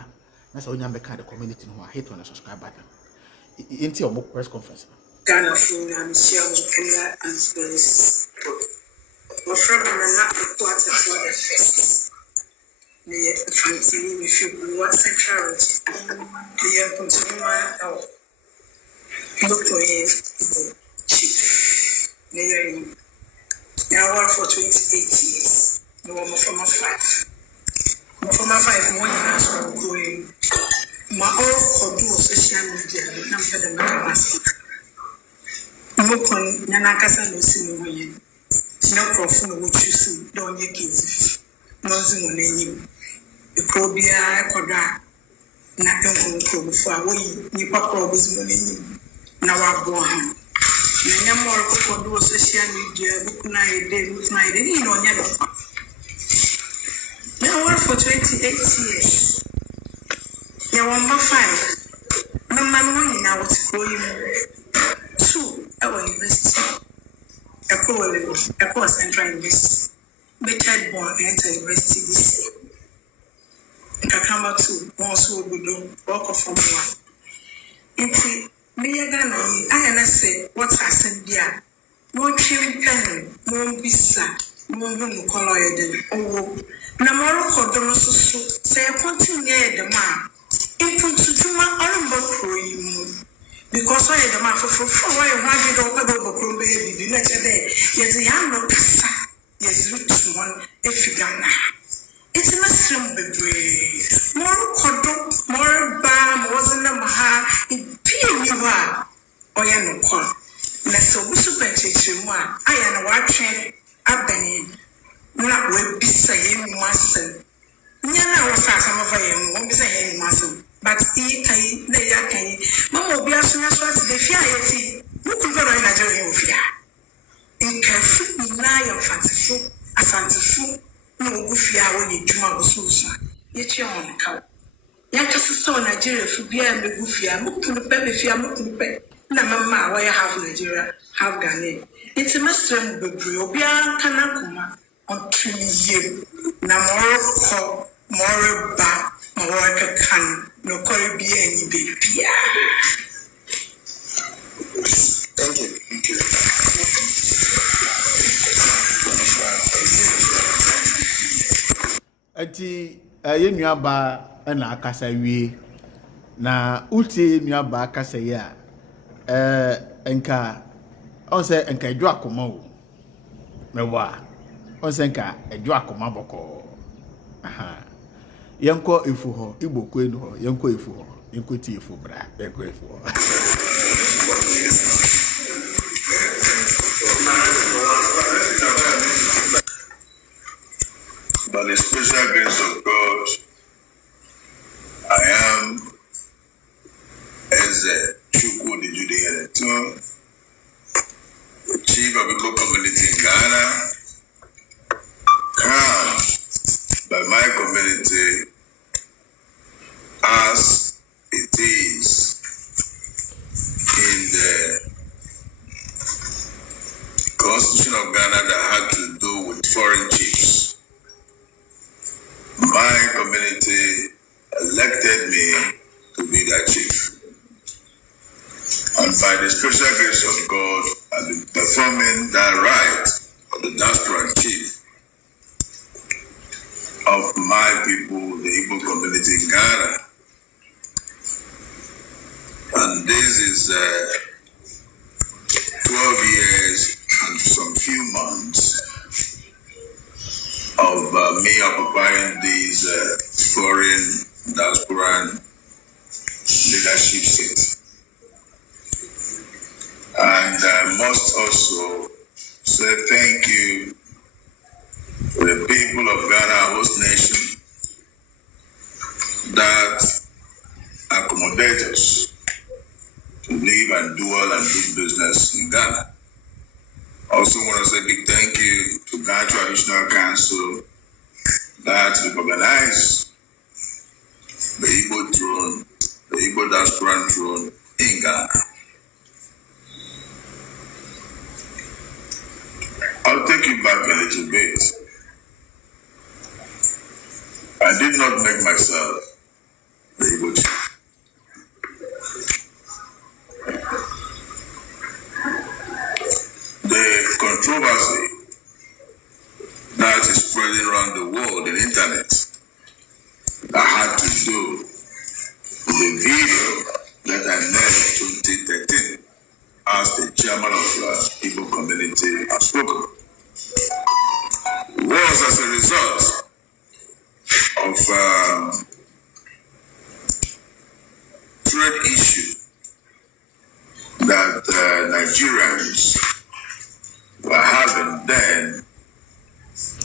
That's how you make the community who hit on the subscribe button. Into your press conference. Ghana from share prayer and service. But from not the quarter for the first. The continue if you want central. The continue out. Look to him chief. Now for 28 years. No more from a 5. From a 5 more years from growing. Ma all do social media na for the mask. No kon na kasa no si no yen. No profo no choose don ye kids. No zi no nenyim. E probia ekoda na enko ko fo a wo ni papa obizi no nenyim. Na wa bo ha. Na nyam all do social media book na ide ni no nya no. Now work for 28 years. Yeah, 1 by 5. No man one now what's going 2 our university. A central university. Better born enter university this year. Kakama 2 also good work from 1. It's me Ghana. I say what's Hassan there. More trim pen, more bisa, more no color than oh. Namoro Kodono so say continue the man. Input to my own book because I had a man for why you had it over the baby, the letter day. Yes, the young no cassa, yes, rich one, if you can. It's a mushroom baby. More cordon, more balm, wasn't a maha, it peer you are, or you no call. Let's so we super teach one. I am watching a penny. Not will be saying muscle. Nyana was some of him, won't be saying muscle. But he can, they are can. Mamma be as soon as the fear. Who could go in a journey of fear? In careful, lie of fanciful, a fanciful, no good fear when you do my Susan. Yet you're on the cow. Yet just saw Nigeria for beer and the good fear, look to the baby fear, look to the bed. No, mamma, why I have Nigeria, have Ghana. It's a master of the Briobia Kanakuma on 2 years. Namoro, more back. More can no be any baby. Thank you. Ati ye nuaba na akasa wie na uti nuaba akasa ya enka On say enka edu akoma o. Mewa. On say enka edu akoma boko. Aha. Yenko efu ho, Igbo kwenu ho, yenko efu ho. Yenko ti efu bra, yenko efu ho. By the special grace of God, I am as a Chukwu the Judean, the chief of Igbo community in Ghana, crowned by my community as it is in the Constitution of Ghana that had to do with foreign chiefs. My community elected me to be their chief. And by the special grace of God, I've been performing that right of the diaspora chief of my people, the Igbo community in Ghana. And this is 12 years and some few months of me occupying these foreign diaspora leadership seats. And I must also say thank you to the people of Ghana, host nation, that accommodate us to live and dwell and do business in Ghana. Also want to say a big thank you to Ghana Traditional Council that recognized the Igbo throne, the Igbo diaspora throne in Ghana. I'll take you back a little bit. I did not make myself the Igbo chief. The controversy that is spreading around the world in the internet that had to do with the video that I made in 2013 as the chairman of Igbo community has spoken was as a result of trade issue that Nigerians were having then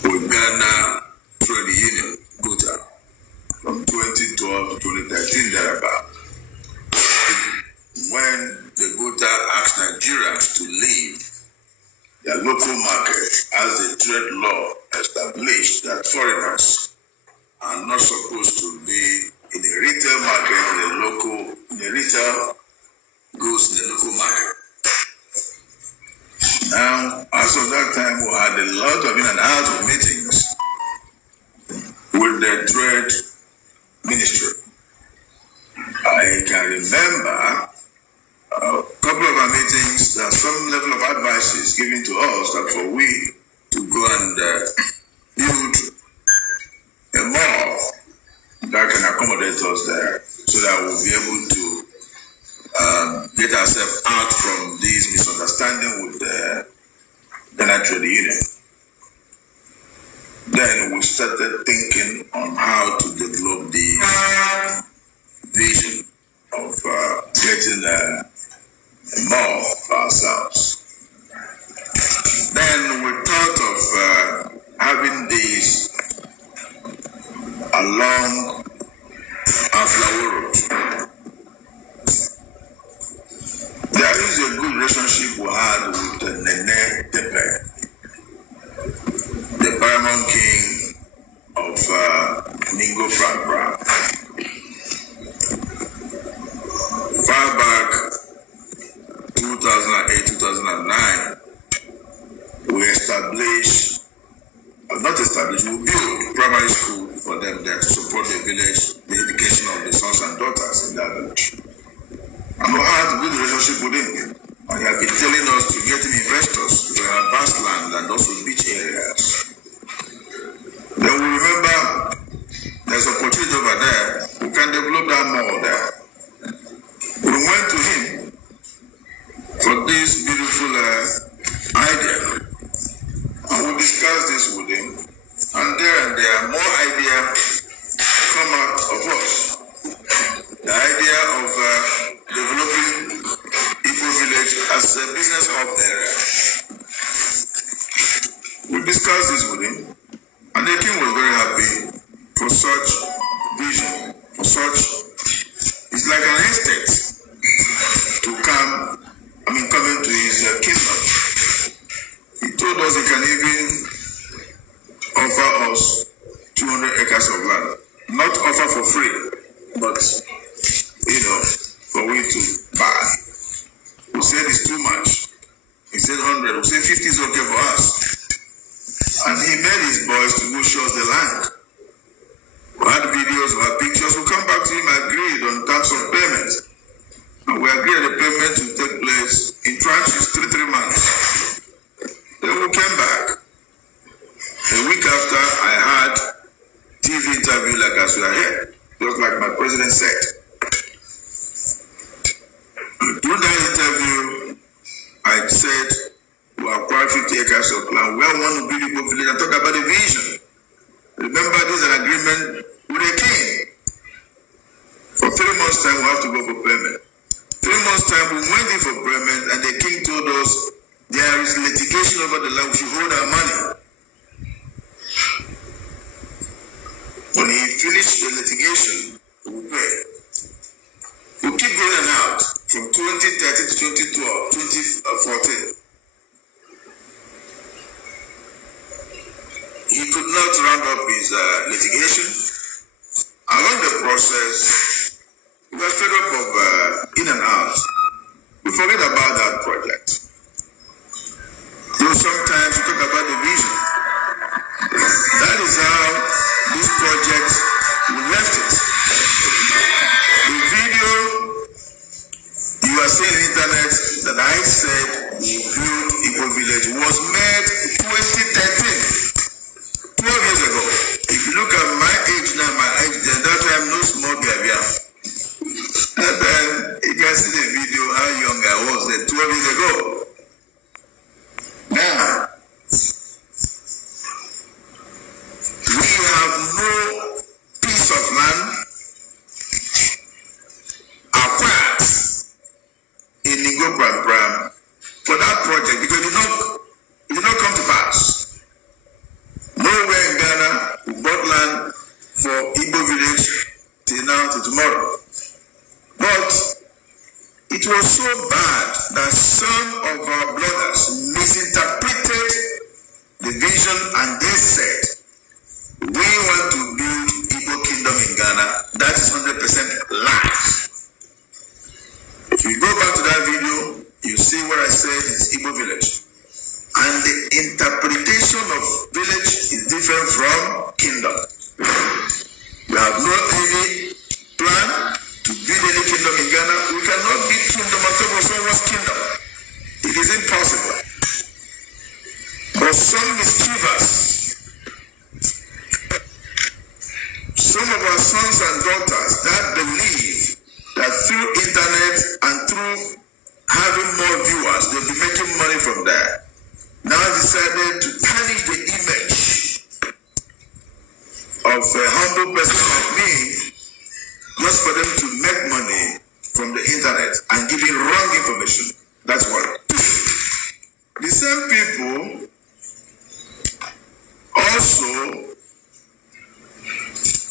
with Ghana Trade Union, GOTA, from 2012 to 2013 thereabout. When the GOTA asked Nigerians to leave their local market as the trade law established that foreigners are not supposed to be in the retail market, in the retail goods in the local market. Now, as of that time, we had a lot of in and out of meetings with the trade ministry. I can remember a couple of our meetings, there some level of advice is given to us that for we to go and build a mall that can accommodate us there so that we'll be able to get ourselves out from this misunderstanding with the Ghana Trade Union. Then we started thinking on how to develop the vision of getting a mall for ourselves. Then we thought of having these along Aflawo Road. There is a good relationship we had with Nene Tepe, the paramount king of Ningo Prabra. Far back, 2008-2009, we built primary school for them there to support the village, the education of the sons and daughters in that village. And we had a good relationship with him. And he had been telling us to get him investors to our vast land and also beach areas. Then we remember there's opportunity over there. We can develop that mall there. We went to him for this beautiful come out of us. The idea of developing Igbo village as a business hub area. We discussed this with him, and the king was very happy for such vision, for such. It's like an estate to come, coming to his kingdom. He told us he can even offer us 200 acres of land. Not offer for free, but, for we to buy. We said it's too much. He said 100. We said 50 is okay for us. And he made his boys to go show us the land. We had videos, we had pictures. We come back to him, agreed on terms of payment. And we agreed the payment to take place in tranches 3 months. Then we came back. A week after, I had TV interview like as we are here, just like my president said. During that interview, I said, we acquired 50 acres of land. We want to build Igbo village and talk about the vision. Remember, this is an agreement with the king. For 3 months' time, we have to go for payment. 3 months' time, we went in for payment, and the king told us there is litigation over the land. We should hold our money. When he finished the litigation, we will pay. We keep going out from 2013 to 2014. He could not round up his litigation. Along the process, we were fed up of in and out. We forget about that project. Sometimes we talk about the vision. That is how this project, we left it. The video you are seeing on the internet that I said we built Igbo village was made 2013, 12 years ago. If you look at my age now, then that time no small baby. And then you can see the video how young I was then 12 years ago. Now, we have no piece of land acquired in Nigo Pram for that project because it did not come to pass. Nowhere in Ghana we bought land for Igbo village till now, till tomorrow. But it was so bad that some of our brothers misinterpreted the vision and they said, we want to build Igbo kingdom in Ghana. That is 100% lies. If you go back to that video, you see what I said is Igbo village. And the interpretation of village is different from kingdom. We have no any plan to build any kingdom in Ghana. We cannot build kingdom on top of someone's kingdom. It is impossible. But some mischievous, some of our sons and daughters that believe that through internet and through having more viewers, they'll be making money from there, now decided to tarnish the image of a humble person like me just for them to make money from the internet and giving wrong information. That's one. The same people also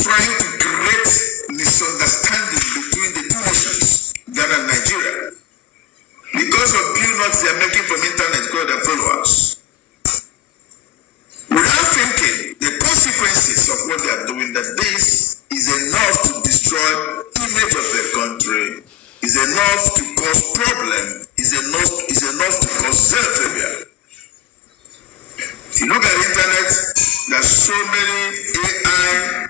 trying to create misunderstanding between the two nations, Ghana and Nigeria. Because of view notes they are making from internet called their followers. Without thinking the consequences of what they are doing, that this is enough to destroy image of the country, is enough to cause problem, is enough to cause xenophobia. If you look at the internet, there's so many AI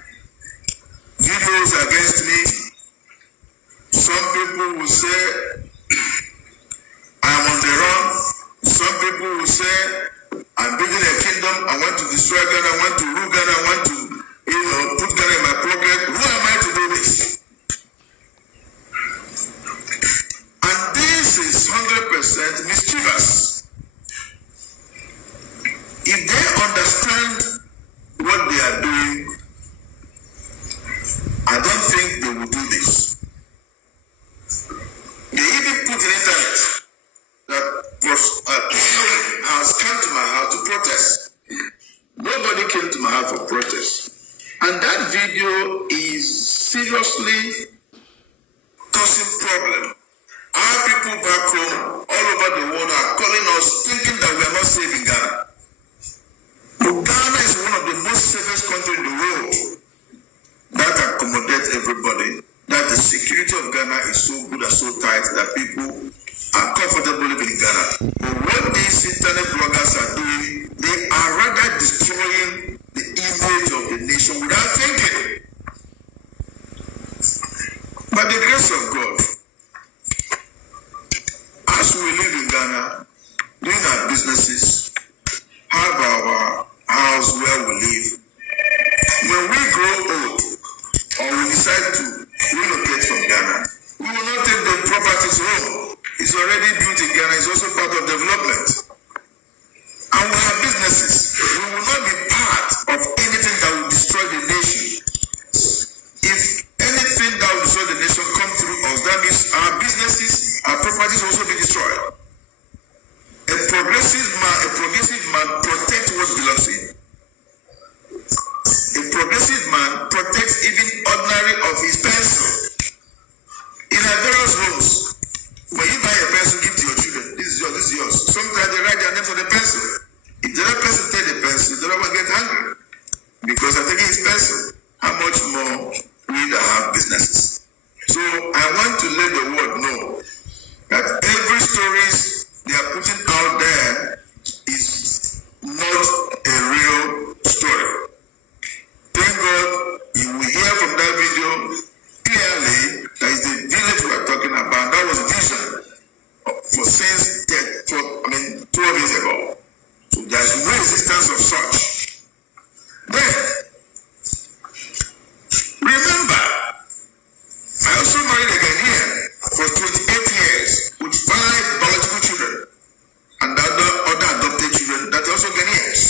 videos against me. Some people will say I'm on the run. Some people will say I'm building a kingdom. I want to destroy Ghana. I want to rule Ghana. I want to, put Ghana in my pocket. Who am I to do this? And this is 100% mischievous. If they understand what they are doing, that video is seriously causing problem. Our people back home, all over the world, are calling us, thinking that we are not safe in Ghana. But Ghana is one of the most safest countries in the world that accommodates everybody. That the security of Ghana is so good and so tight that people are comfortable living in Ghana. But what these internet bloggers are doing, they are rather destroying the image of the nation without thinking. By the grace of God, as we live in Ghana, doing our businesses, have our house where we live, when we grow old or we decide to relocate from Ghana, we will not take the properties home. It's already built in Ghana, it's also part of development. And we have businesses. We will not be part of anything that will destroy the nation. If anything that will destroy the nation come through us, that means our businesses, our properties will also be destroyed. A progressive man protects what belongs to him. A progressive man protects even ordinary of his pencil. In our various homes, when you buy a pencil, give to your children. This is yours, this is yours. Sometimes they write their names on the pencil. If the other person take the pencil, the other one get angry because I'm taking his pencil. How much more we that have businesses? So I want to let the world know that every stories they are putting out there is not a real story. Thank God you will hear from that video clearly that is the village we are talking about. That was vision for since 12 years ago. So there's no existence of such. Then remember, I also married a Ghanaian for 28 years with 5 biological children and other adopted children that are also Ghanaians.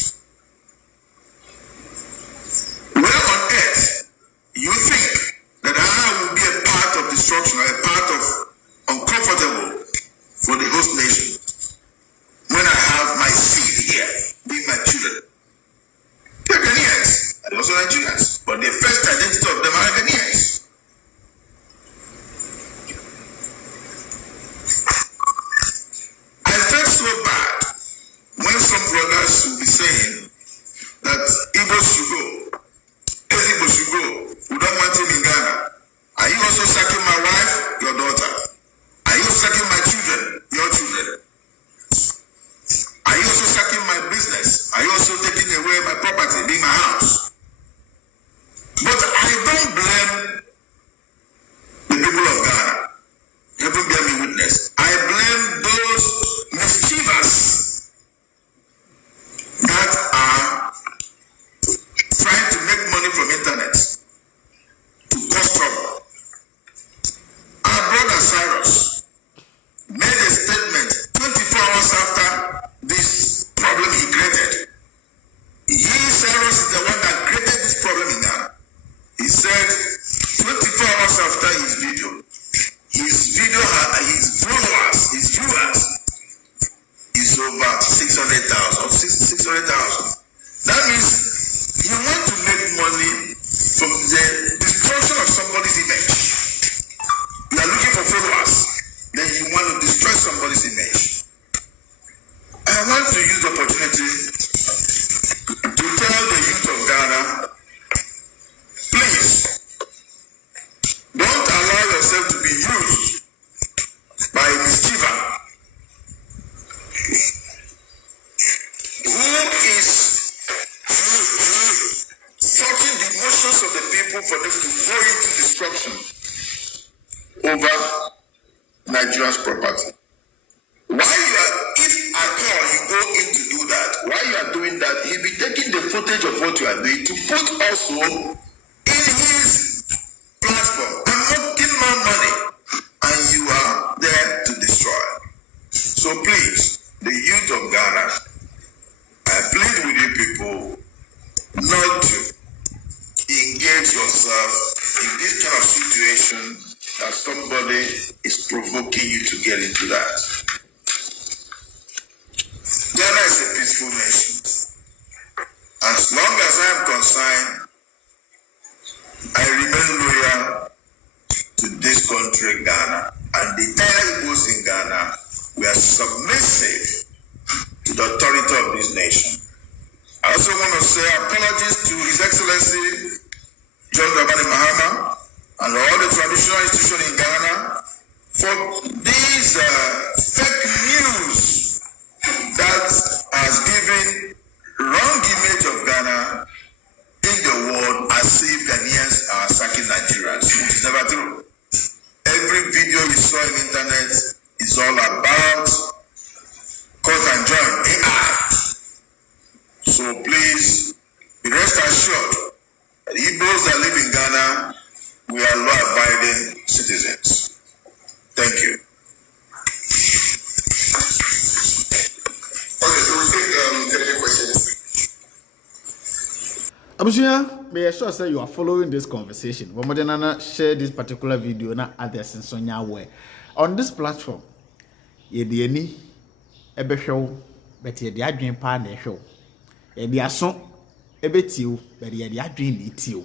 Where on earth you think that I will be a part of destruction or a part of uncomfortable for the host nation when I have my seed here, being my children? They're Ghanaians and also Nigerians, but the first identity of them are Ghanaians. I felt so bad when some brothers will be saying that Igbo should go, Igbo should go, we don't want him in Ghana. Are you also sacking my wife, your daughter? Are you sacking my children, your children? Are you also sacking my business? Are you also taking away my property, being my house? But I don't blame the people of Ghana. Heaven bear me witness. I blame those mischievous that are trying to make money from internet to cause trouble. Our brother Cyrus made a statement 24 hours after this problem he created. Cyrus is the one that created this problem in Ghana. He said 24 hours after his video had his followers, his viewers is over 600,000. 600,000. That means you want to make money from the destruction of somebody's image. You are looking for followers, then you want to destroy somebody's image. I want to use the opportunity to tell the youth of Ghana, please, don't allow yourself to be used by a mischiever who is sucking the emotions of the people for them to go into destruction over Nigeria's property. If at all you go in to do that, while you are doing that, he'll be taking the footage of what you are doing to put also in his platform. I'm not giving more money, and you are there to destroy. So please, the youth of Ghana, I plead with you people not to engage yourself in this kind of situation that somebody is provoking you to get into that. Ghana is a peaceful nation. As long as I am concerned, internet is all about cut and join AI. So please be rest assured that Igbos that live in Ghana, we are law-abiding citizens. Thank you. Okay, so we'll take any questions. Abushia, may I sure say you are following this conversation. When Modenana share this particular video, na others in Sonya way on this platform. Ye di any ebe show, but ye di adwin pa na show. Ye di aso ebe tiu, but ye di adwin ni tiu.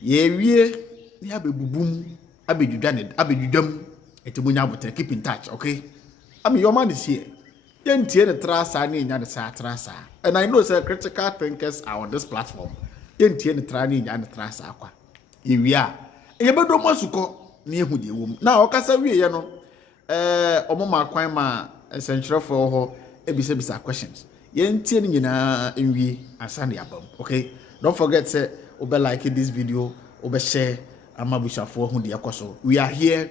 Ye wie ni abebubum, abejudam, etemunya botre. Keep in touch, okay? I mean, your man is here. Yen tie the trasa ni nya the sa trasa. And I know say critical thinkers are on this platform. Yen tie the trani nya the trasa akwa. Iwia. Ye bedo masuko ni ehu de wom. Na okasa wie ye no omoma kwan ma essential ho ebisa questions. Yen tie ni nyina enwie asane abam. Okay? Don't forget say obe like this video, obe share amabusafo hu de yakoso. We are here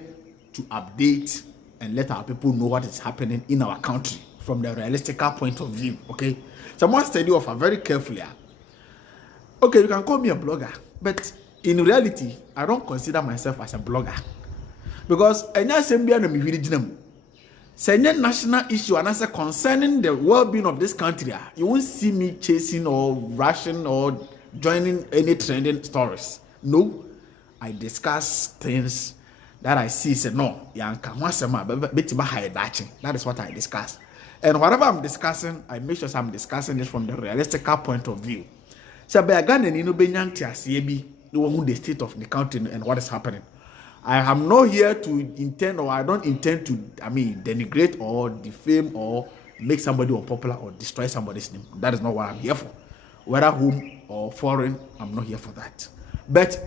to update and let our people know what is happening in our country from the realistical point of view, okay? Someone study offer very carefully. Okay, you can call me a blogger, but in reality, I don't consider myself as a blogger. Because any national issue and as concerning the well-being of this country, you won't see me chasing or rushing or joining any trending stories. No, I discuss things that I see. Say no, that is what I discuss. And whatever I'm discussing, I make sure I'm discussing this from the realistical point of view. So by Ghana, you know, the state of the country and what is happening. I am not here to intend, or I don't intend to, denigrate or defame or make somebody unpopular or destroy somebody's name. That is not what I'm here for. Whether home or foreign, I'm not here for that. But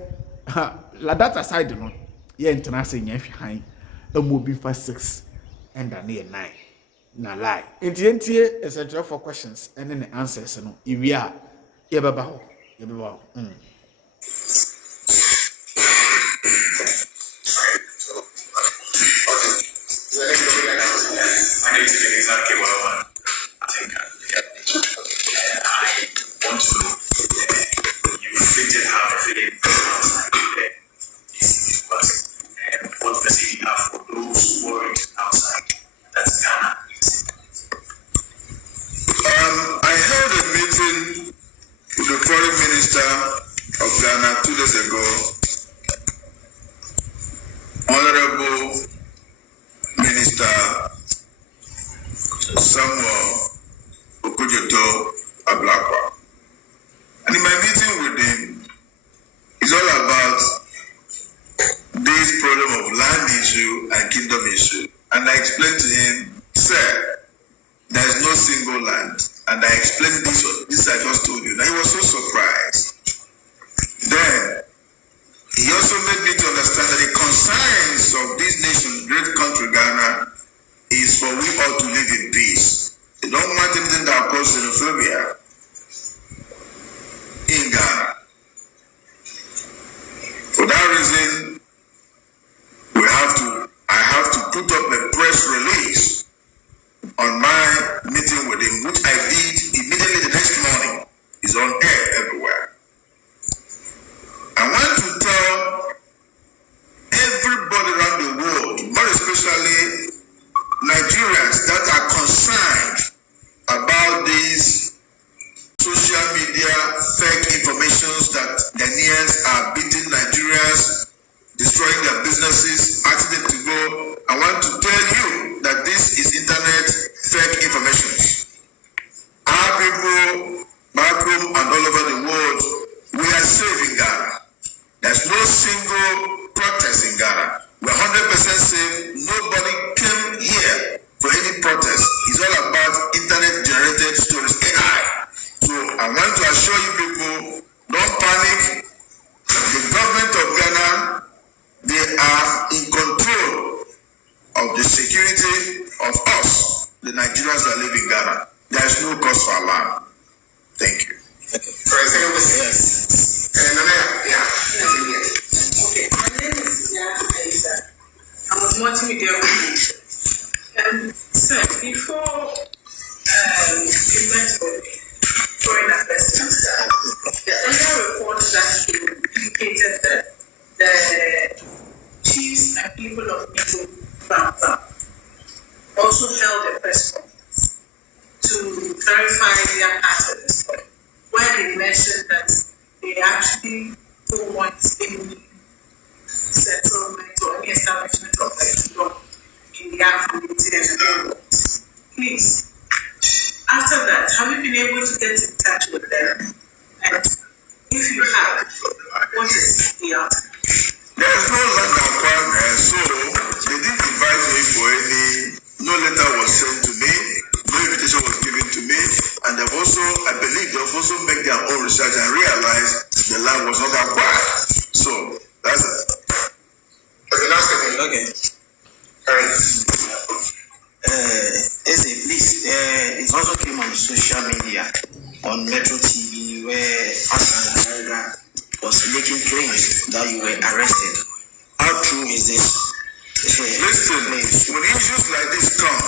that aside, you know, international behind a movie for 6 and a near 9. Na lie. Intientie essential for questions and then the answers. No, if we are, yebaba. I need to get exactly what I want. I think I want to know. You figured how the feeling is what message you have for those worried outside. That's Ghana. I held a meeting with the foreign minister of Ghana 2 days ago, Honorable Minister Samuel Okujoto Ablakwa. And in my meeting with him, it's all about this problem of land issue and kingdom issue. And I explained to him, sir, there is no single land. And I explained this I just told you. Now he was so surprised. Then he also made me to understand that the concerns of this nation, great country Ghana, is for we all to live in peace. They don't want anything that causes xenophobia in Ghana. For that reason, I have to put up a press release on my meeting with him, which I did immediately the next morning. It's on air everywhere. I want to tell everybody around the world, more especially Nigerians that are concerned about these social media fake informations that Ghanaians are beating Nigerians, destroying their businesses, asking them to go. I want to tell you that this is internet fake information. Our people back home and all over the world, we are safe in Ghana. There's no single protest in Ghana. We're 100% safe. Nobody came here for any protest. It's all about internet-generated stories, AI. So I want to assure you people, don't panic. The government of Ghana, they are in control of the security of us, the Nigerians that live in Ghana. There is no cause for alarm. Thank you. President, yes. Okay, my name is Ayariga. I'm multimedia. Sir, before you went to foreign affairs minister, the earlier report that you indicated that the chiefs and people of Igbo also held a press conference to clarify their part of this point, where they mentioned that they actually don't want any settlement or any establishment of Igbo in their community and environment. Please, after that, have you been able to get in touch with them? And if you have, what is the outcome? There's no land acquired, so they didn't invite me for any, no letter was sent to me, no invitation was given to me, and they've also, I believe they've also made their own research and realized the land was not acquired. So, that's it. Okay, last question. Okay. Please, it also came on social media, on Metro TV, where Hassan Ayariga was making claims that you were arrested. How true is this? Listen, when issues like this come,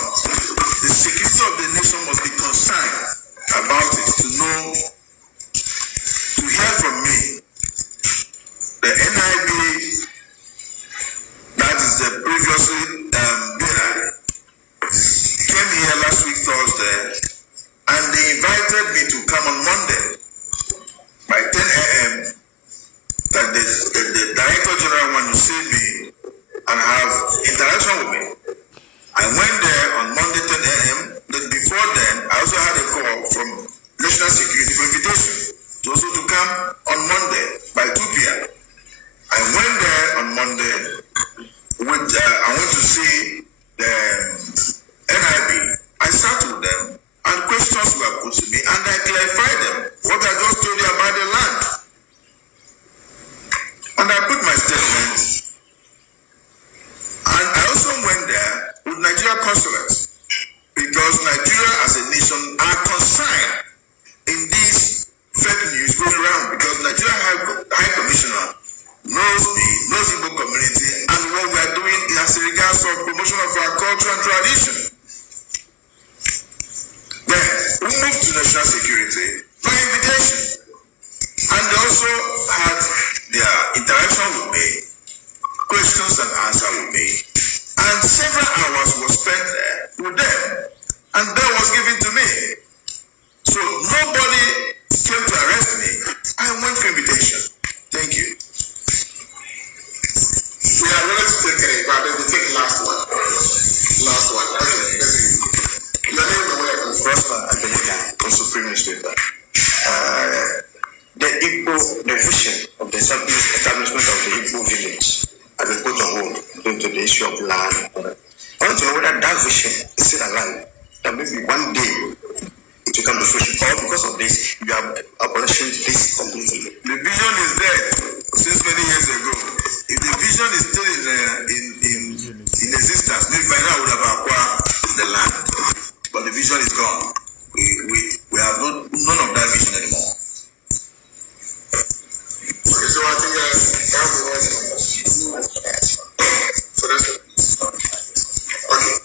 the security of the nation must be concerned about it, to hear from me. The NIB, that is the previously bearer, came here last week Thursday, and they invited me to come on Monday by 10 a.m. that the Director General want to see me and have interaction with me. I went there on Monday 10 a.m. Then before then, I also had a call from National Security for invitation to also to come on Monday by 2 p.m. I went there on Monday. I went to see the NIB. I sat with them and questions were put to me and I clarified them what I just told you about the land. And I put my statement. And I also went there with Nigeria consulates because Nigeria as a nation are concerned in this fake news going around because Nigeria High Commissioner knows me, knows the Igbo community and what we are doing as regards of promotion of our culture and tradition. Then we moved to national security by invitation and they also had their interaction with me, questions and answers with me, and several hours was spent there with them, and that was given to me. So nobody came to arrest me. I went for invitation. Thank you. We are ready to take it, but then we take last one. Last one. Okay. Your name and where you from? Prosper Ayariga, from Supreme Newspaper. The vision of the establishment of the Igbo village has been put on hold due to the issue of land. I want to know whether that vision is still alive. That maybe one day it will come to fruition. Or because of this, we are abolishing this completely. The vision is dead since many years ago. If the vision is still in existence, maybe by now we would have acquired the land. But the vision is gone. We have none of that vision anymore. Okay, so I think that will be all. So that's it. Okay.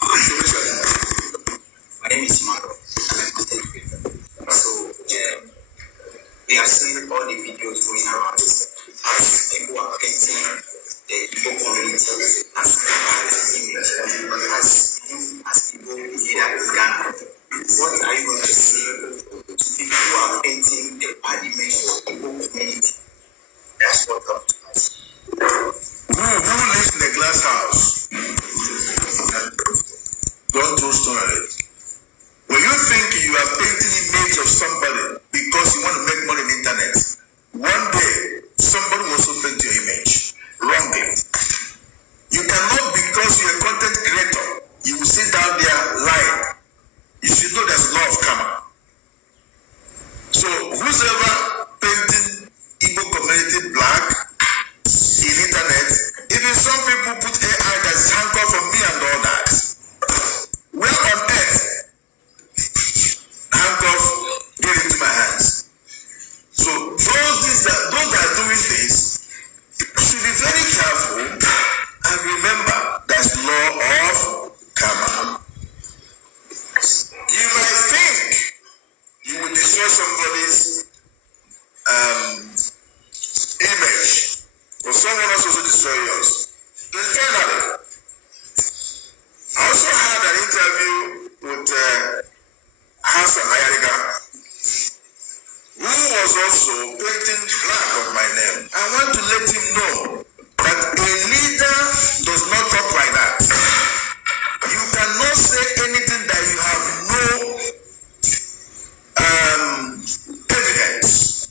My name is Marco. So, we are seeing all the videos going around. As people also destroy yours. Internally. I also had an interview with Hassan Ayariga, who was also painting black on my name. I want to let him know that a leader does not talk like that. You cannot say anything that you have no evidence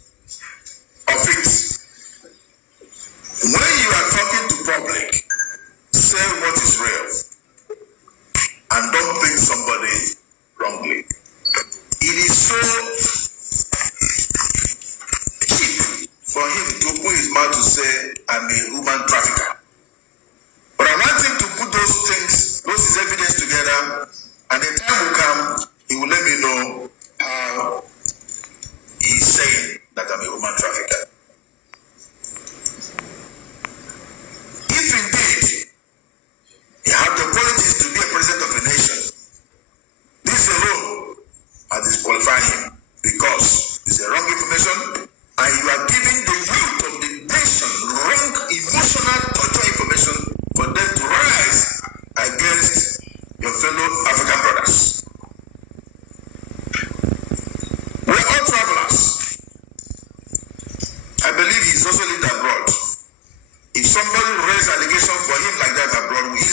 of it. When you are talking to public, say what is real and don't paint somebody wrongly. It is so cheap for him to open his mouth to say, I'm a human trafficker. But I want him to put those things, those evidence together, and the time will come, he will let me know how he's saying that I'm a human trafficker. If indeed he had the qualities to be a president of a nation, this alone has disqualified him because it's a wrong information and you are giving the youth of the nation wrong emotional torture information for them to rise against your fellow African brothers. We're all travelers. I believe he's also lived abroad. If somebody raise allegation for him like that abroad, will he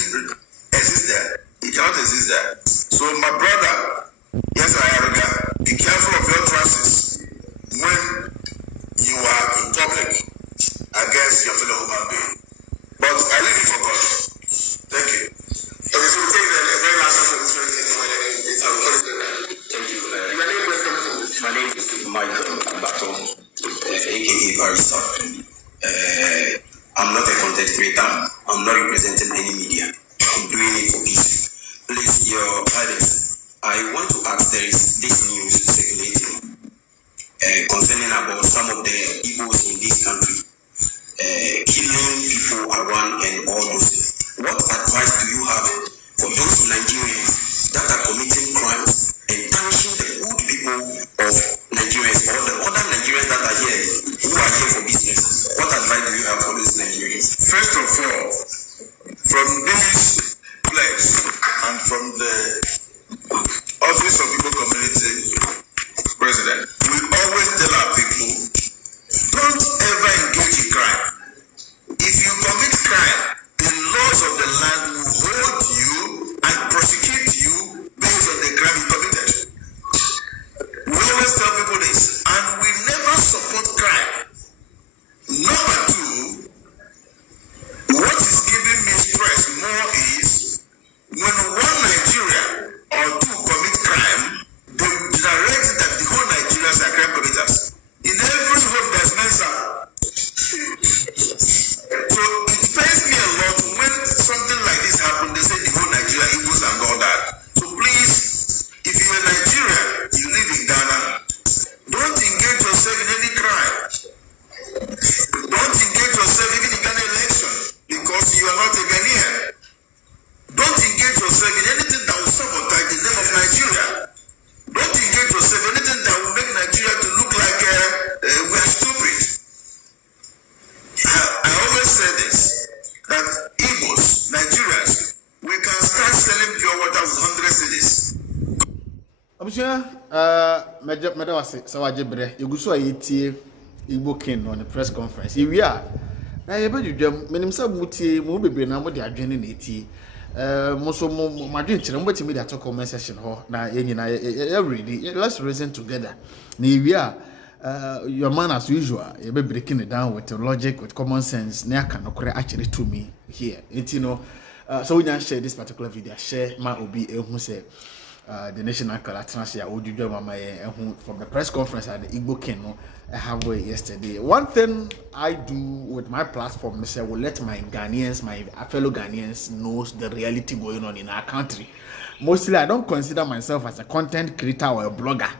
exist there? He cannot exist there. So my brother, yes, Ayariga, be careful of your choices when you are in public against your fellow human being. But I leave it for God. Thank you. Okay, so we take the very last one. Thank you. My name is Michael Bato, aka Barrister. I'm not a content creator. I'm not representing any media. I'm doing it for peace. Please, Your Highness, I want to ask, there is this news circulating concerning about some of the Igbos in this country killing people around and all those things. What advice do you have for those Nigerians that are committing crimes and punishing the good people of Nigerians or the other Nigerians that are here who are here for business? What advice do you have for those Nigerians? First of all, from this place and from the Office of Igbo Community President, we always tell our people, don't ever engage in crime. If you commit crime, the laws of the land will hold you and prosecute you based on the crime you committed. We always tell people this, and we never support crime. Number two, what is giving me stress more is when one Nigerian or two commit crime, they direct that the whole Nigerians are crime committers. In every home there's Mensa. So it pains me a lot when something like this happens, they say the whole Nigeria equals and all that. So please, if you're a Nigerian, you live in Ghana, don't engage yourself in any crime. Don't engage yourself even in Ghana election because you are not a Ghanaian. Don't engage yourself in anything that will sabotage the name of Nigeria. Don't engage yourself in anything that will make Nigeria to look like we are stupid. I always say this, that Igbos, Nigerians, we can start selling pure water with 100 cities. Madam was so I jebre. You go so I Igbo king on the press conference. Here we are. Now you better jam. Menim say muti mu bebre na mo de adwene na eti. Mo so mo madwen kire mo betimi da to comment section ho na enyina every let's reason together. Na here we are. Your man as usual, you be breaking it down with logic, with common sense. Ne aka no kore actually to me here. You know, so we can share this particular video. Share my obi who say the national collateral audio mama from the press conference at the Igbo King halfway yesterday. One thing I do with my platform is I will let my Ghanaians, my fellow Ghanaians knows the reality going on in our country. Mostly I don't consider myself as a content creator or a blogger.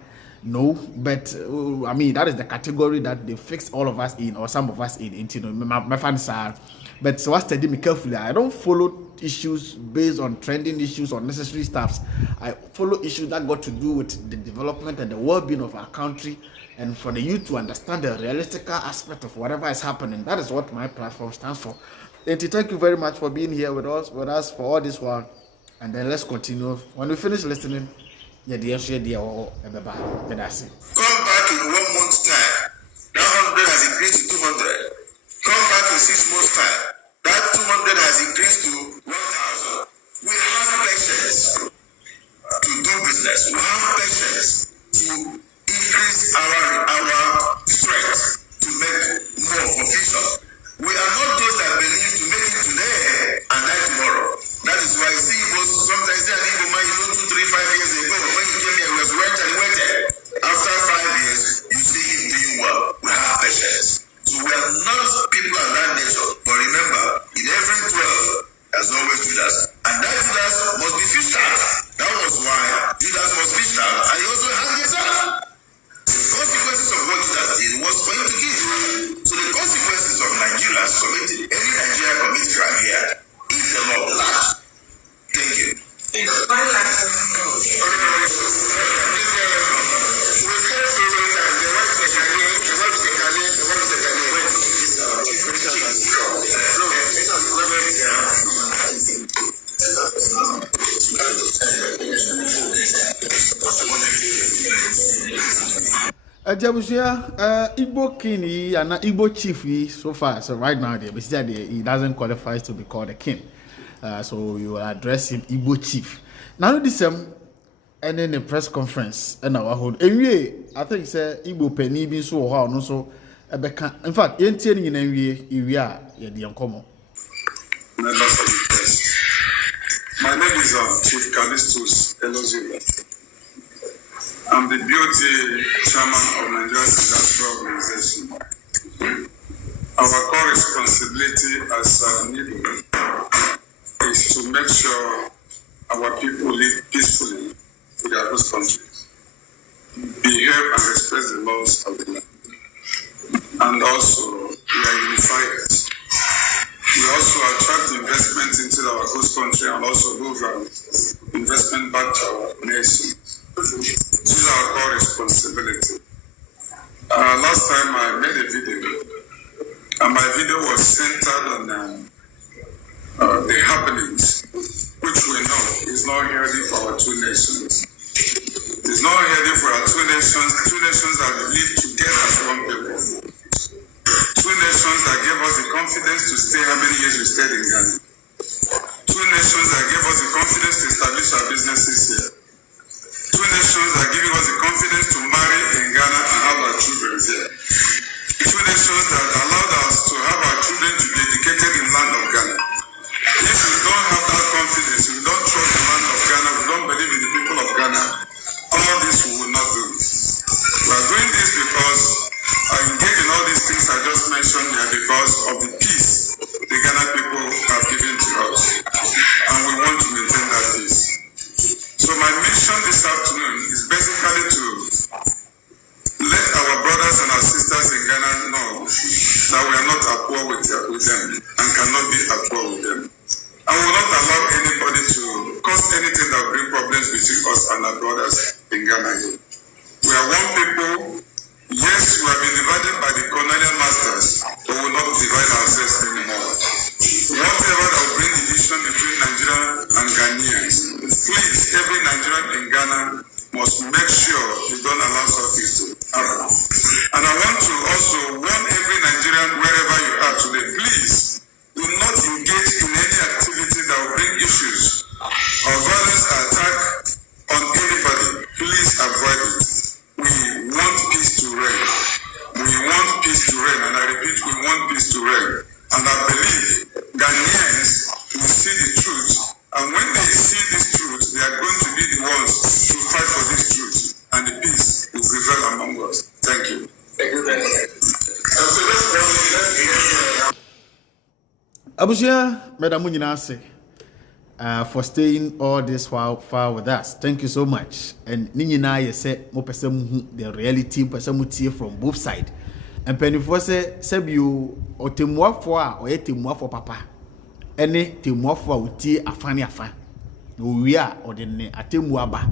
No, but I mean that is the category that they fix all of us in, or some of us in. You know, my fans are But so I study me carefully. I don't follow issues based on trending issues or necessary stuffs. I follow issues that got to do with the development and the well-being of our country, and for the youth to understand the realistic aspect of whatever is happening. That is what my platform stands for. And thank you very much for being here with us for all this while. And then let's continue. When we finish listening, yeah, the answer, the or Come back in 1 month's time. That 100 has increased to 200. Come back in 6 months' time. That 200 has increased to 1,000. We have patience to do business. We have patience to increase our strength to make more provision. We are not those that believe to make it today and die tomorrow. That is why see sometimes say an Igbo man, 2, 3, 5 years ago, when he came here, he was waiting. After 5 years, you see him doing well. We have patience. So we are not people of that nature. But remember, in every 12, there's always Judas. And that Judas must be fished out. That was why Judas was fished out, and he also had himself. The consequences of what Judas did was for him to give. So the consequences of Nigerians committing, any Nigerian commits crime here, is the law of the land. Thank you. Igbo king and Igbo chief so far. So right now, he doesn't qualify to be called a king. So you will address him Igbo chief. Now this and then the press conference and our hold. Anyway, I think say Igbo penny being so hard no so. In fact, in telling in we are the uncommon. Members of the press. My name is Chief Callistus Elozio. I'm the beauty chairman of Nigerian Industrial Organization. Our core responsibility as NIDO is to make sure our people live peacefully in their host countries, behave and respect the laws of the land, and also we are unified. We also attract investment into our host country and also move investment back to our nation. This is our core responsibility. Last time I made a video, and my video was centered on the happenings, which we know is not healthy for our two nations. It's not healthy for our two nations that live together as one people. Two nations that gave us the confidence to stay how many years we stayed in Ghana. Two nations that gave us the confidence to establish our businesses here. Two nations that giving us the confidence to marry in Ghana and have our children here. Two nations that allowed us to have our children to be educated in land of Ghana. If we don't have that confidence, if we don't trust the land of Ghana, we don't believe in the people of Ghana, all this we will not do. We are doing this because I engage in all these things I just mentioned here because of the peace the Ghana people have given to us. And we want to maintain that peace. So my mission this afternoon is basically to let our brothers and our sisters in Ghana know that we are not at war with them and cannot be at war with them. And we will not allow anybody to cause anything that will bring problems between us and our brothers in Ghana. We are one people. Yes, we have been divided by the colonial masters, but we will not divide ourselves anymore. Whatever that will bring division between Nigeria and Ghanaians, please, every Nigerian in Ghana must make sure you don't allow such to happen. And I want to also warn every Nigerian wherever you are today, please do not engage in any activity that will bring issues or violence or attack on anybody. Please avoid it. We want peace to reign. We want peace to reign. And I repeat, we want peace to reign. And I believe Ghanaians will see the truth. And when they see this truth, they are going to be the ones to fight for this truth. And the peace will prevail among us. Thank you. Thank you very much. Abusia, Madam Muninase, for staying all this while far with us. Thank you so much. And Nina, you said, the reality, from both sides. Mpanimfoɔ sɛ bio otemuafo a ɔyɛ temuafo papa ɛne temuafo a otie afa ne afa na owie a ɔde ne atemu aba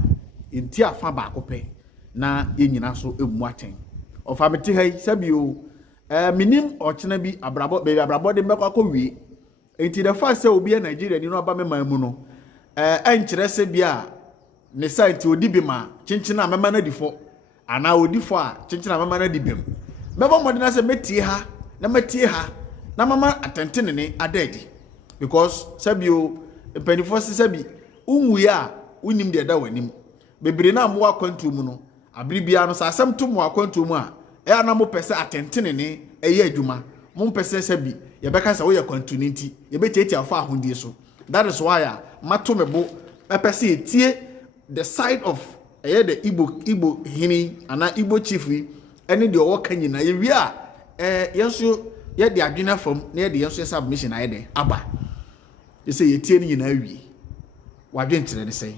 nti afa baako pɛ na yɛnyina so emu atɛn ɔfa mete ha yi sɛ bio minim ɔkyena bi abrabɔ de mbɛkɔ akɔwie nti the fact sɛ obi yɛ Nigeria ni no aba mema mu no ɛnkyerɛ sɛ bia ne site odi bi ma kyenkyena a mema na difo ana odi fo a kyenkyena a mema na dibem meba mo de na sɛ metie ha na mama atentene ne adadi because sabio mpanifo sabi unwu ya unim de da wanim bebre na mo akwantu mu no abribia no sa asem to mo akwantu mu a na mo pese atentene ne eye adwuma mo pese sabi ye beka sa wo ye kwantu ni nti ye betietie afa ahondie so that is why mato mebo pese etie the side of the Igbo hini ana Igbo chief ene de owo kan nyina ye wi a yenso ye de adwena fam na ye de yenso submission aye de aba ye say ye tie ni nyina wi wadwen kire ne say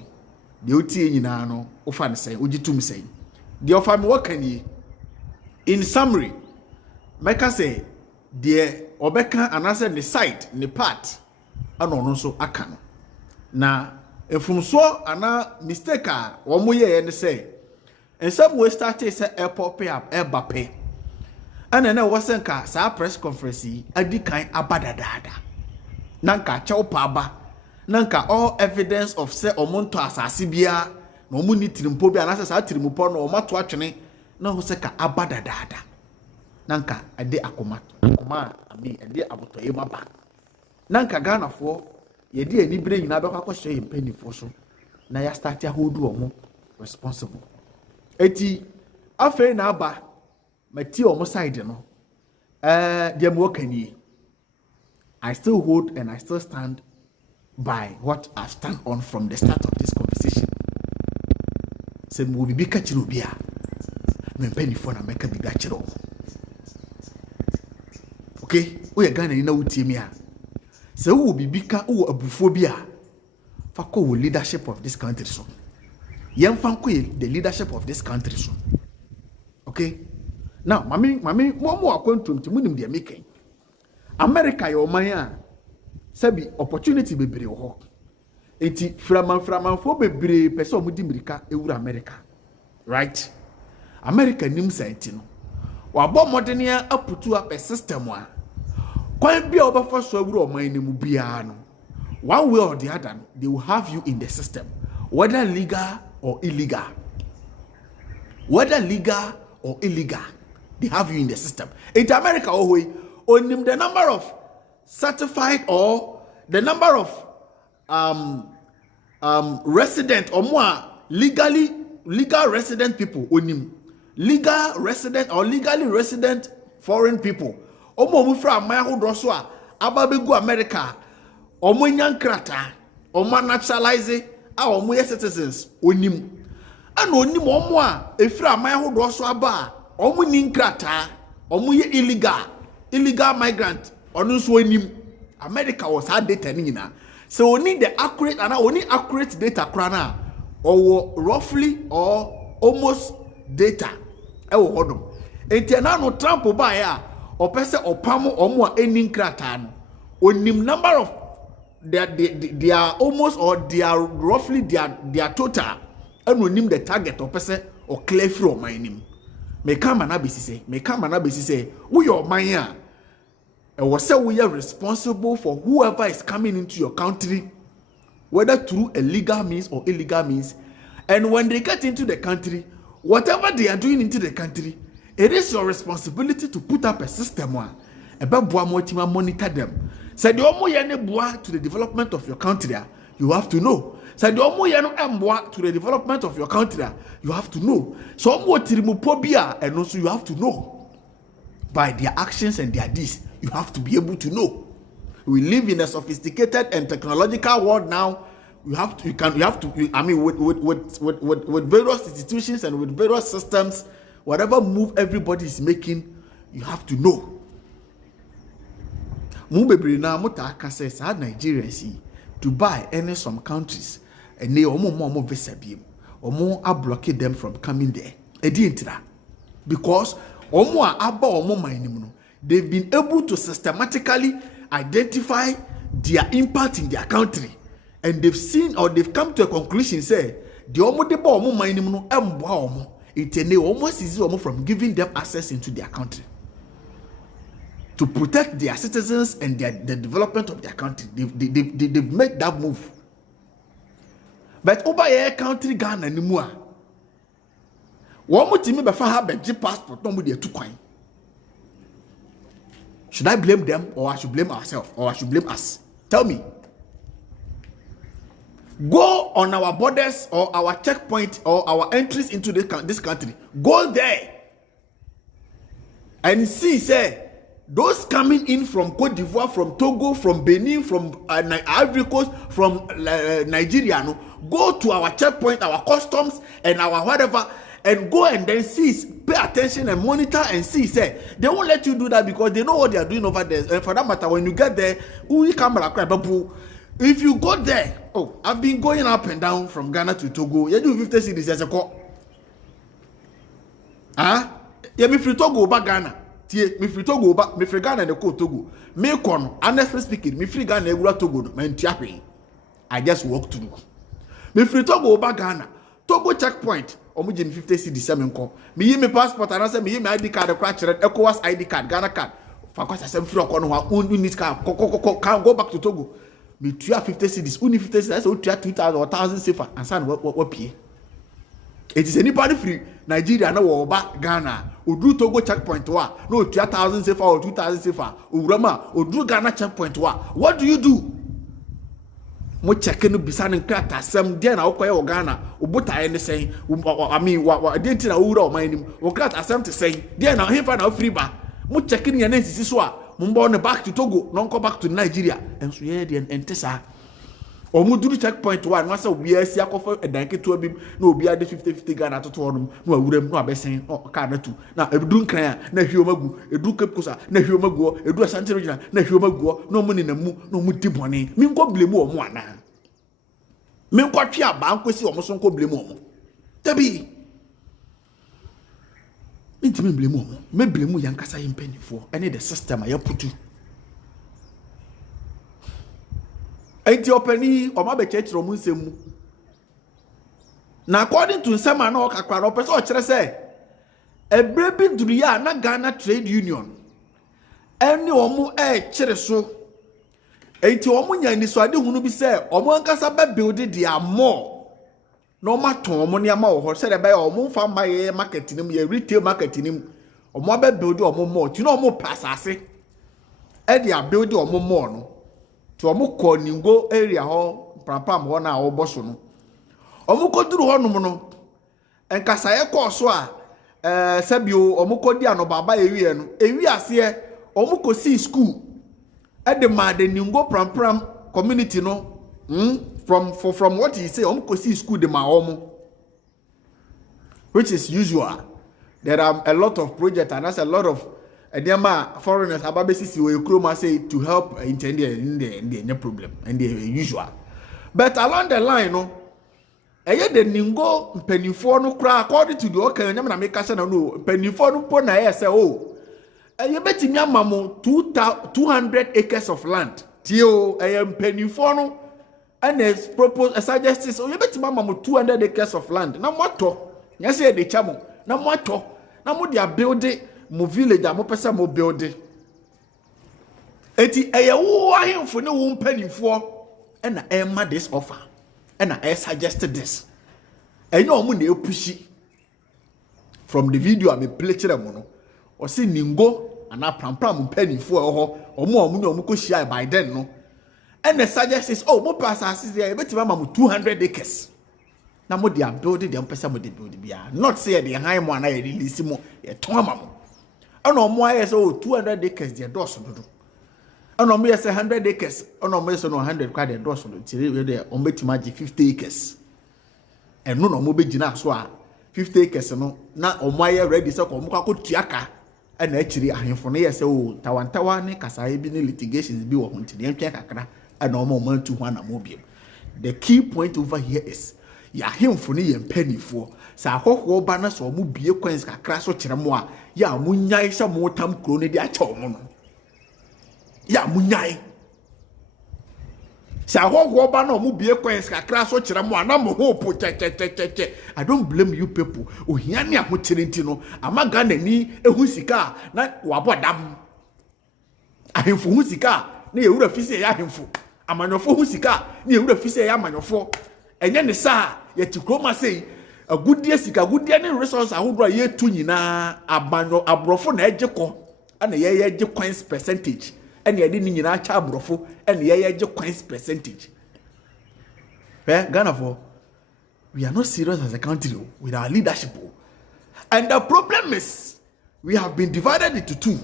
de otie nyina no ofa ne say ogitum say de ofa me wo kan yi in summary meka say de obeka anase ne side ne part ana ono so aka no na efumso ana mistake a wo mo ye ne say and some we started say airport pay up airbape and then wasn't ka sa press conference adi kan abadadada nanka chawpa aba nanka all evidence of say omonto asase bia na omu ni tirimpo bia na sa tirimpo no omato atwene na ho say ka abadadada nanka ade akoma ami ade abotoye maba nanka Ghana fo ye di ani bire nyina be kwakọ hye mpanifo so na ya start ahodu omo responsible eti afei na aba mati omo side no dem wokani I still hold and I still stand by what I stand on from the start of this conversation. Se mo bibi ka kire obi a me mpanifo na meka bibi a kire. Okay, we are Ghana ni na wutie mi a se wo bibi ka wo abufo bi a fa ko wo leadership of this country so the leadership of this country so okay now mami mo akwantum ti munim de making America yo man a sabi opportunity bebre ho enti framan fo bebre pese o mudi mirika ewura America right America nim senti no wa bo modenia aputu up a system a kwan bia obafa so ewura o man nemu bia no one way or the other they will have you in the system whether legal or illegal. Whether legal or illegal, they have you in the system. In America, only the number of certified or the number of resident or more legal resident people, legal resident or legally resident foreign people. Omo from my who droswa ababegu America, omo nyankrata, omo naturalize. Our more citizens onim and onim omo a efra man hodo so aba omo ni nkrata omo ye illegal migrant onu so onim America was hard data ni nyina so we need the accurate and only accurate data krana or roughly or almost data e wo hodom enti na no Trump ba ya o pese opamo omo a eni nkrata no onim number of they are almost or they are roughly their total and we name the target or person or clear from my name. Me come and say we your man and was say we are responsible for whoever is coming into your country, whether through a legal means or illegal means, and when they get into the country, whatever they are doing into the country, it is your responsibility to put up a system and monitor them. Say the omo ye ne boa to the development of your country, you have to know. Say the omo ye no emboa to the development of your country, you have to know. So omo tirimupobia and also you have to know. By their actions and their deeds, you have to be able to know. We live in a sophisticated and technological world now. With various institutions and with various systems, whatever move everybody is making, you have to know. Mubebri na mutaka says Nigeria see to buy any some countries and they omo visa biem omo are blocking them from coming there. Because Omo aba omo man no, they've been able to systematically identify their impact in their country, and they've seen or they've come to a conclusion say the omo de ba omo man no emboa omo. It almost is omo from giving them access into their country to protect their citizens and the development of their country. They've made that move. But over here country Ghana anymore. One more team before have a passport, no more two coin. Should I blame them or I should blame ourselves or I should blame us? Tell me. Go on our borders or our checkpoint or our entries into this country. Go there and see, say, those coming in from Cote d'Ivoire, from Togo, from Benin, from Ivory Coast, from Nigeria, no, go to our checkpoint, our customs, and our whatever, and go and then see, pay attention and monitor and see, say, they won't let you do that because they know what they are doing over there. And for that matter, when you get there, if you go there, oh, I've been going up and down from Ghana to Togo. You do 50 cities as a call. Huh? Yeah, me free Togo back Ghana. Me free Togo back, me free Ghana and the Togo. Me kon, honestly speaking, me free Ghana and Togo, man, tiapi. I just walk through. Me free Togo back Ghana. Togo checkpoint. Omujin 50 cities seven call. Me ye me passport and I say me ye me ID card, the crash, ECOWAS ID card, Ghana card. For course I say free on one unit card. Can't go back to Togo. Me 50 cities, only 50 cities, so 2,000 or 1,000 safer. And son, what pay? It is anybody free. Nigeria no back Ghana. Udru Togo checkpoint wa. No 2,000 safer or 2,000 safer. Urama, Udru Ghana checkpoint wa. What do you do? Mo checking no bisan nkrata asem dia na okoye Ghana. Obuta any saying. I mean, what didn't na ura o man him. O krata asem to say. Dia na hefa na free ba. Mo checking ya nensisi so a. Mumbo back to Togo, non go back to Nigeria. And so yeah, the entesa. Or Muduru checkpoint one, once a year, see a coffee a danke to a bim, no be at the 50 Ghana to Toronum, no wouldn't know a saying, oh, Canada too. Now a drunk cran, ne humagu, a drunk kusa, ne humago, a drunk Santarina, ne humago, no money in a moo, no muti money. Mingo blame one. Mingo chia banquet almost on blame. Tabi. Intimi blame mo. Me blame yankasa impeni for any the system I put you. Enti openi o ma be church ro mu nsemu. Na according to some man o kakra no person o kire say ebrebi duruya na Ghana Trade Union. Eni omo kire so. Enti omo nya ni so ade hunu bi say omo ankasa be build their more. No matter omo ni ama wo se de be omo fa maye market nim ye retail market nim omo be build omo more ti no omo pasase e dia build omo more no to omo ko ningo area ho prampam ho na wo boso no omo ko duru ho no no enkasa ye ko so a sabio omo ko dia no baba ewie no ewi ase omo ko see school e de ma de ningo prampram community no From what he say, go see school de maomo, which is usual. There are a lot of projects and that's a lot of foreigners ababesi we kroma say to help in the problem and the usual. But along the line, no, the ningo penifo no cry according to the okay, na make us no penifo no po na say oh, you bet me mamo 200 acres of land. Tio penifo no. And it's proposed a suggestion so you bet mama 200 acres of land. Na moto. Yes, the chamo. Na moto. Na mo dia building mo village mo pesa mo building. Eti wo ahemfo ne wo mpanimfo e na ma this offer. E na suggested this. Enyo omo na epushi. From the video I me play kire mo no. O se ningo ana prampram mpanimfo e ho. Omo ne omo ko share by then no. And the suggest is, oh, more passes there, but 200 acres. Now, what they are building, the person with the building, not say the high one, I release more, a tomam. I know more as 200 acres, their doors. I know me as 100 acres, I know me as 100 quite a doors, there, on bet magic 50 acres. And no more big enough, so 50 acres, no, not on my ready, so come tiaka. And actually, I am for near so Tawantawane, Kasai been litigations be on to the Kakra. And no more to one mobile. The key point over here is ya him for me and penny for. Sa ho banners or mubie coins crash or chiramoa. ya munyai sha motam kuro ne de acha omo no ya munyai sa hoho ba na mu bie coins kakra so kire mo ana mo hope che. I don't blame you people. Ohia ne ahokyere nti no amaga na ni ehu sika na wabodam ahemfo hu sika na yewura fise ya ahemfo amanyofo hu sika na yewura fise ya amanyofo enye ne sa ye tikroma sei agudie sika agudie ne resource ahodo ye tu nyina abanyo abrofo na ejeko ana ye ye coins percentage ene ye ni nyina cha abrofo ene ye coins percentage. Ghana for we are not serious as a country with our leadership. And the problem is we have been divided into two.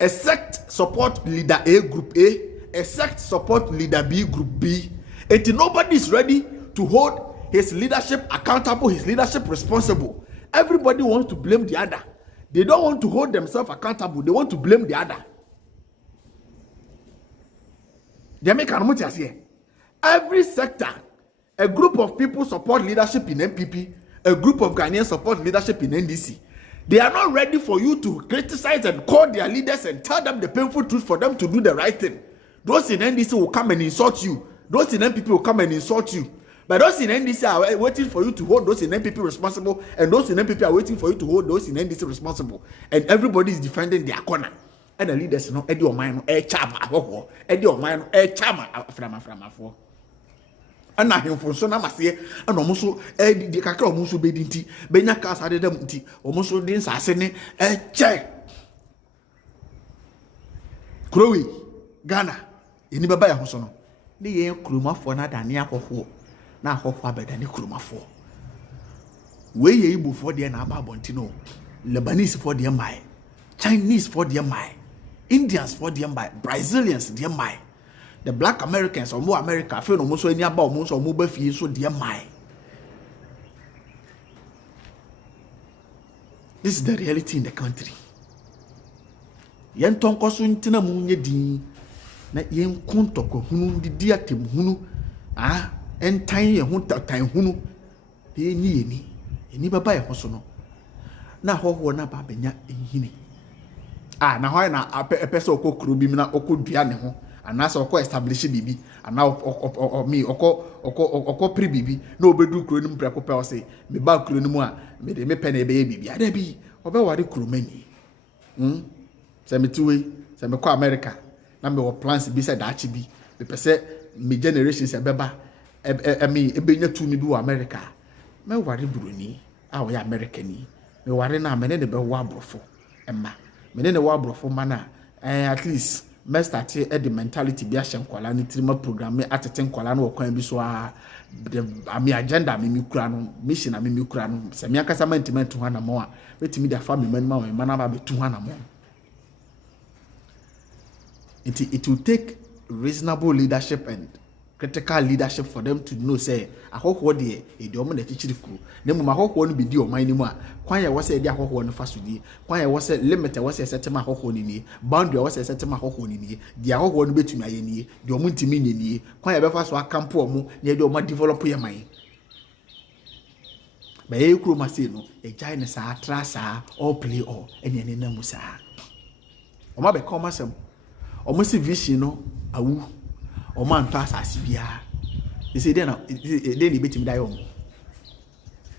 A sect support leader A, group A sect support leader B, group B. And nobody is ready to hold his leadership accountable, his leadership responsible. Everybody wants to blame the other. They don't want to hold themselves accountable. They want to blame the other. Every sector, a group of people support leadership in MPP, a group of Ghanaians support leadership in NDC. They are not ready for you to criticize and call their leaders and tell them the painful truth for them to do the right thing. Those in NDC will come and insult you. Those in MPP will come and insult you. But those in NDC are waiting for you to hold those in MPP responsible, and those in MPP are waiting for you to hold those in NDC responsible. And everybody is defending their corner. And the leaders know, Eddie or mine, chama, Eddie or mine, chama, from. And I am for so na masie and almost the kakra almost bedinti benya kasa de dem nti almost din sase ne che Krowi Ghana eni baba ya hoso no ne ye kromafo na dane akofo na akofo abeda ne kromafo we ye Igbo for de na aba bonti no Lebanese for de mai Chinese for de mai Indians for de mai Brazilians de mai the black Americans or more America feel almost any about most or mobile fees so dear my. This is the reality in the country. Yen tonko so ntina mu nye din na yen kuntoko hunu di dia tem hunu entan ye hu tan hunu de ni baba ye hoso no na hoho na ba benya enhini na ho na apese okokuru bi na okodua ne ho anasa oko establish bibi ana oko pre bibi na obedu kuro nim preko pe o say me ba kuro nim a me de me pe na ebe bibi ada bi obe ware kuro mani se me tuwe se me ko America na me wo plans bi se da achi bi me pese me generation se beba ebenya tu mi bi wo America me ware buroni a wo ya Americani me ware na me ne de be wo abrofo emma me ne wo abrofo mana at least me start the mentality bi ahye nkwala ni trima program atete nkwala no kwan bi so ami agenda mi kura no mission na mi kura no se mi akasa management ho na mo a betimi da family man ma na ba betu ho na mo. It will take reasonable leadership and critical leadership for them to know say ahokwo de omo na chichiri kuru na mu ahokwo no bi di oman ni mu a kwan ya wose de ahokwo no fasodi kwan ya wose limit wose setema ahokwo ni boundary wose setema ahokwo ni di ahokwo no betumi aye ni di omo ntimi ni kwan ya be fa so akampo omo na de omo develop ye man ba ye kuru ma say no e jai ne sa atra sa all play all ene ne na musa omo be come asem omo si vision no awu Oman to asasi bia. You say then they betimi die om.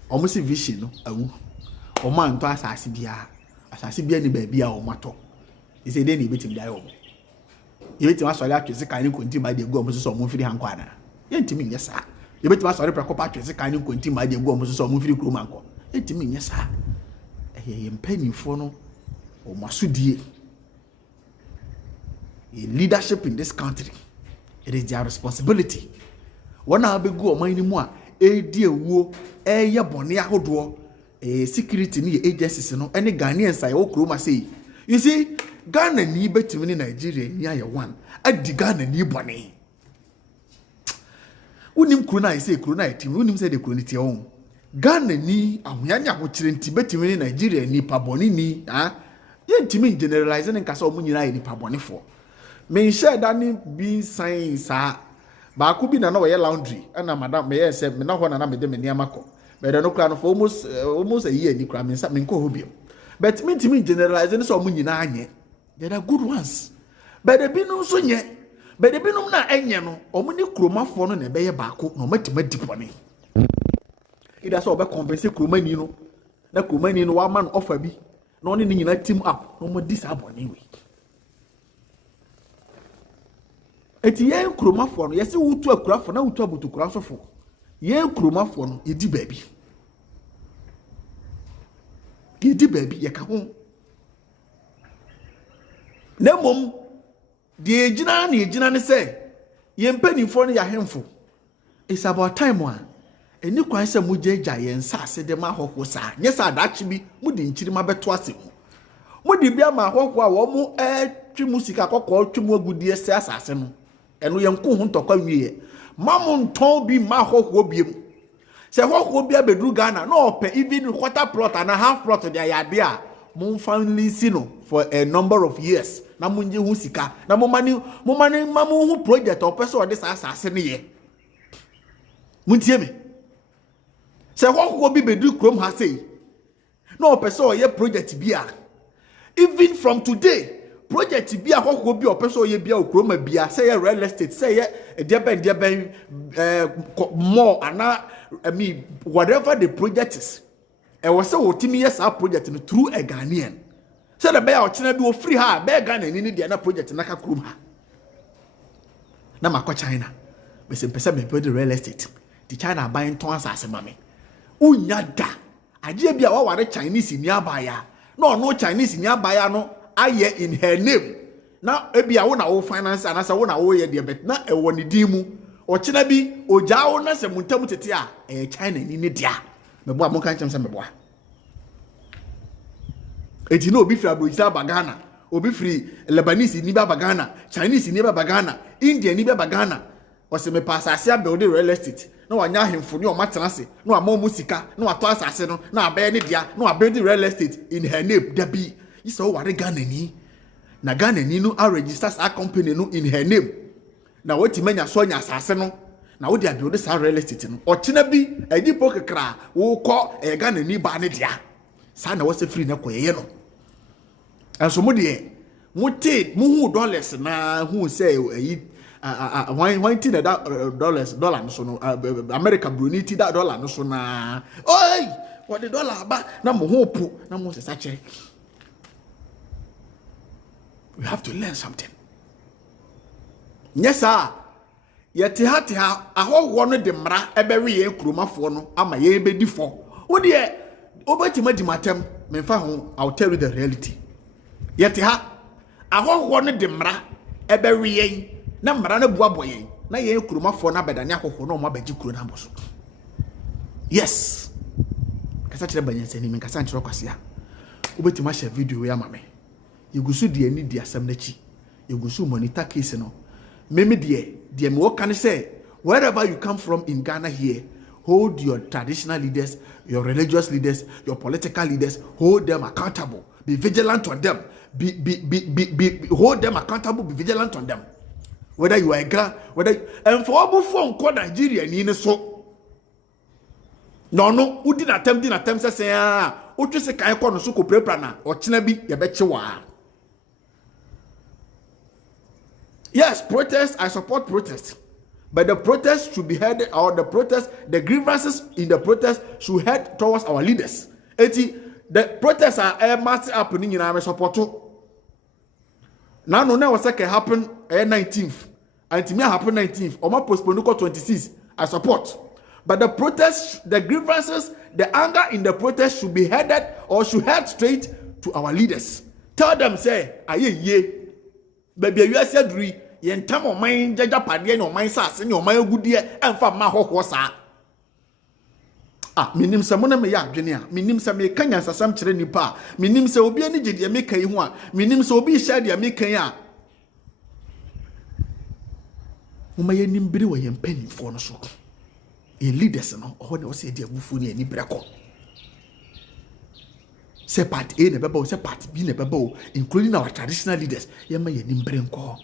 Omo si vision no awu. Oman to asasi bia ni ba bia omato. You say then betimi die om. You betimi asori atwese kan ni konti ma de gu omo so omo firi hanko ana. Ye ntimi nye sa. You betimi asori prekopa atwese kan ni konti ma de gu omo so omo firi kuro manko. Ye ntimi nye sa. Ye mpanifo no omo asudie. Leadership in this country. It is their responsibility. Wana abegu oman ni mu a edi ewuo eye bone ahodo security ni agencies no ene Ghanaians aye okroma say. You see Ghana ni betimi ni Nigeria ni aye one adi Ghana ni bone. Unim kuro na say kuro na team unim say de kuro ni tie on. Ghana ni ahoya ni ahokyere nti betimi ni Nigeria ni pabone ni ye ntimi generalize ne nkasa omu nyina ye ni pabone for. Me share dani bi science ba ku bi na no we laundry na madam me say me na ho na me de me niamako me de no kra no for almost a year ni kra me nsa me nko ho bi But me to me generalizing so many nyina there are good ones. But the binum so nye. But the binum na enye no omuni kromafo no na beye baako no matima dipone. Ida so obe compensate kromani no. Na kromani no wa man offer bi. Na oni nyina team up no mo disabone we. Eti yen kromafo no yesi wutu akurafo na wutu abutu kurafo. Yen kromafo no yedi baabi. Yedi baabi yeka ho. Nemom the ejina ne say yen panifo no ya hemfo. It's about time one. Eni kwan se mugyeja yen sase de ma hoho sa. Nyesa adachi bi mudi nchiri mabeto ase mu. Mudi bia ma hoho a wo mu twi musika kokko twi mu agudie se asase no. Eno yen ko ho ntokwa wiye. Mamu nton bi ma hoho biem. Se hoho bia bedru Ghana no ope even quarter plot and a half plot de ayade a mun finally see no for a number of years. Na munje hu sika na mo mani mamu hu project o person ode sa asase ne ye muntie me se ho bi bedu krom ha sei na o person o ye project bia even from today project bia ho bi o person o ye bia o krom bia say ye real estate say ye diaben more ana I mean whatever the project is e was say otimi yes our project no through a Ghanaian. So the bear or China be free ha, bear gun and any other project in Nakakrum ha. Na mako China. Me se pesa me build real estate. The China buying tons as a mammy. Unyada. Aje bia wa ware Chinese in nearby. No Chinese in nearby no aye in her name. Now ebia wona wo finance and as wona wo ye de bet na e woni dimu. O China bi o jawo na se muntamu tete a China ni dia. Me boa mo kan chem se me boa. Eti no obi free Abrochina Bagana, obi free Lebanese ni Bagana, Chinese ni Bagana, Indian ni Bagana. O se me pass asia build real estate. No anya hemfo ni o matenase, no amo musika, no ato asase no, na abe ne dia, no build real estate in her name. Dabi, yi so ware Ghana ni. Na Ghana ni no a registers a company no in her name. Na woti manya so nya asase no. Na wo dia build this real estate no. O China bi edi pokekra, wo ko Ghana ni ba ne dia. Sa na wo se free na koye no. And so mudi muti muhu dollars na who say $1 dollar so no America bruniti that dollar no so na oi what the dollar ba na mo hope na mo se check. We have to learn something. Yes sir. Yeti hati ha aho no de mra ebewe ye kromafo no ama ye be difo. Wo de obatima di matem memfa ho I'll tell you the reality. Yeti ha ahoho no de mra ebewe yen na mra na buabo yen na yen kromafo na bedane ahoho no mo abaji kro na boso. Yes kasa kire banyanse ni kasa kire kwase a obetima share video ya mame yegusu de ani di asam na chi yegusu monitor case no meme de me wokan say wherever you come from in Ghana here, hold your traditional leaders, your religious leaders, your political leaders, hold them accountable. Be vigilant on them. Hold them accountable. Be vigilant on them. Whether you are a guy, and for all before Nigeria, ni so. No. Who did attempt say who just say can call no so ko prepare or chinabi ya bechewa. Yes, protest. I support protest. But the protest should be headed, or the grievances in the protest should head towards our leaders. The protests are massive happening in our support. Now, no, was like happen 19th. And to me, happen 19th. Or my postpone 26th. I support. But the protests, the grievances, the anger in the protest should be headed or should head straight to our leaders. Tell them, say, aye, baby, you are said, yen tam o man jaja pade no man sase ne o man agudie emfa ma hoho sa minim se mo na me ya adwene a minim se me kanya sasam kire nipa minim se obi ani gide me kan ho a minim se obi hya de me kan a mo ma yenim biri wo yen panifo no so e leaders no o ne o se de abufu ne ani breko se part A ne beba o se part B ne beba o including our traditional leaders yen ma yenim biri nko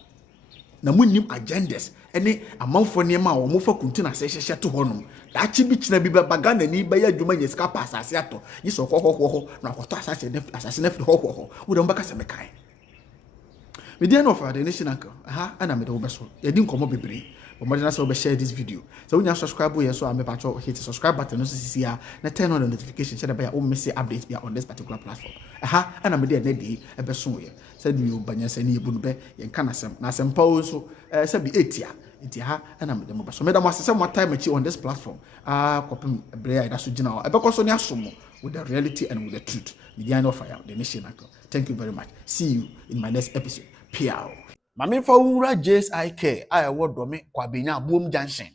na munnim agendas ene amanfo niema a wo fa kuntu na se hyehye to honom da chi bi kina bi ba Ghana ni ba ya adwuma nya sika pa asase ato yi so ho na akoto asase na fi ho wo dem baka se mekai me dey no for the nation uncle aha ana me dey wo beso ye di nkomo bebre but mo dey na say we share this video so when you subscribe here so am me patcho hit the subscribe button no sisi ya na turn on the notification so that by o miss updates be on this particular platform aha ana me dey na dey e beso ye said you banyasa ni ebunu be ye nka na sem pa so say be etia nti ha ana me dey mo beso me da mo asese mo time achi on this platform kopem bre ya da so gina e be koso ni asomo with the reality and with the truth media no fire the nation uncle thank you very much see you in my next episode piao Mami fa wura JSIK I award do me Kwabenya Boom Junction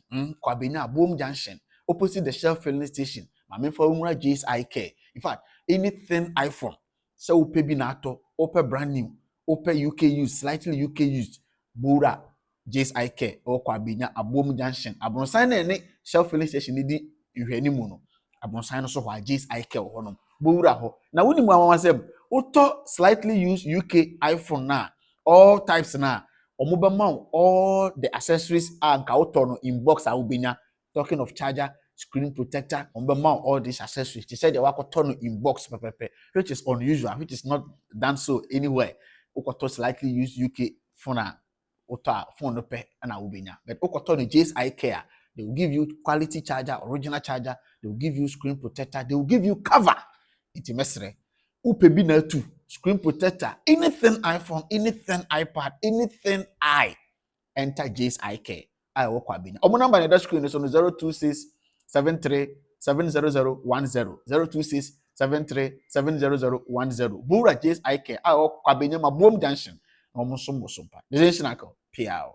Kwabenya Boom Junction opposite the Shell filling station Mami fa wura JSIK in fact anything iPhone so upe bi na ato upe brand new upe UK used slightly UK used bura JSIK or Kwabenya Boom Junction abronsan na ne Shell filling station ni di ihwani mu no abronsan no so ho JSIK ho no bura ho na woni mu amamasem uto slightly used UK iPhone na all types na omobema all the accessories and kautono in box awubenya talking of charger screen protector omobema all these accessories they said they wakotono in box pepepe which is unusual which is not done so anywhere ukoto slightly used UK phone phone no pe na awubenya but ukotono JSIK they will give you quality charger original charger they will give you screen protector they will give you cover itimesre upebi na tu screen protector, anything iPhone, anything iPad, anything enter JSIK. I work with Bina. Our number in the screen is on 026 73 70010 026 73 70010. Bura JSIK. I work with Bina. My boom junction. Almost some. The junction. Piao.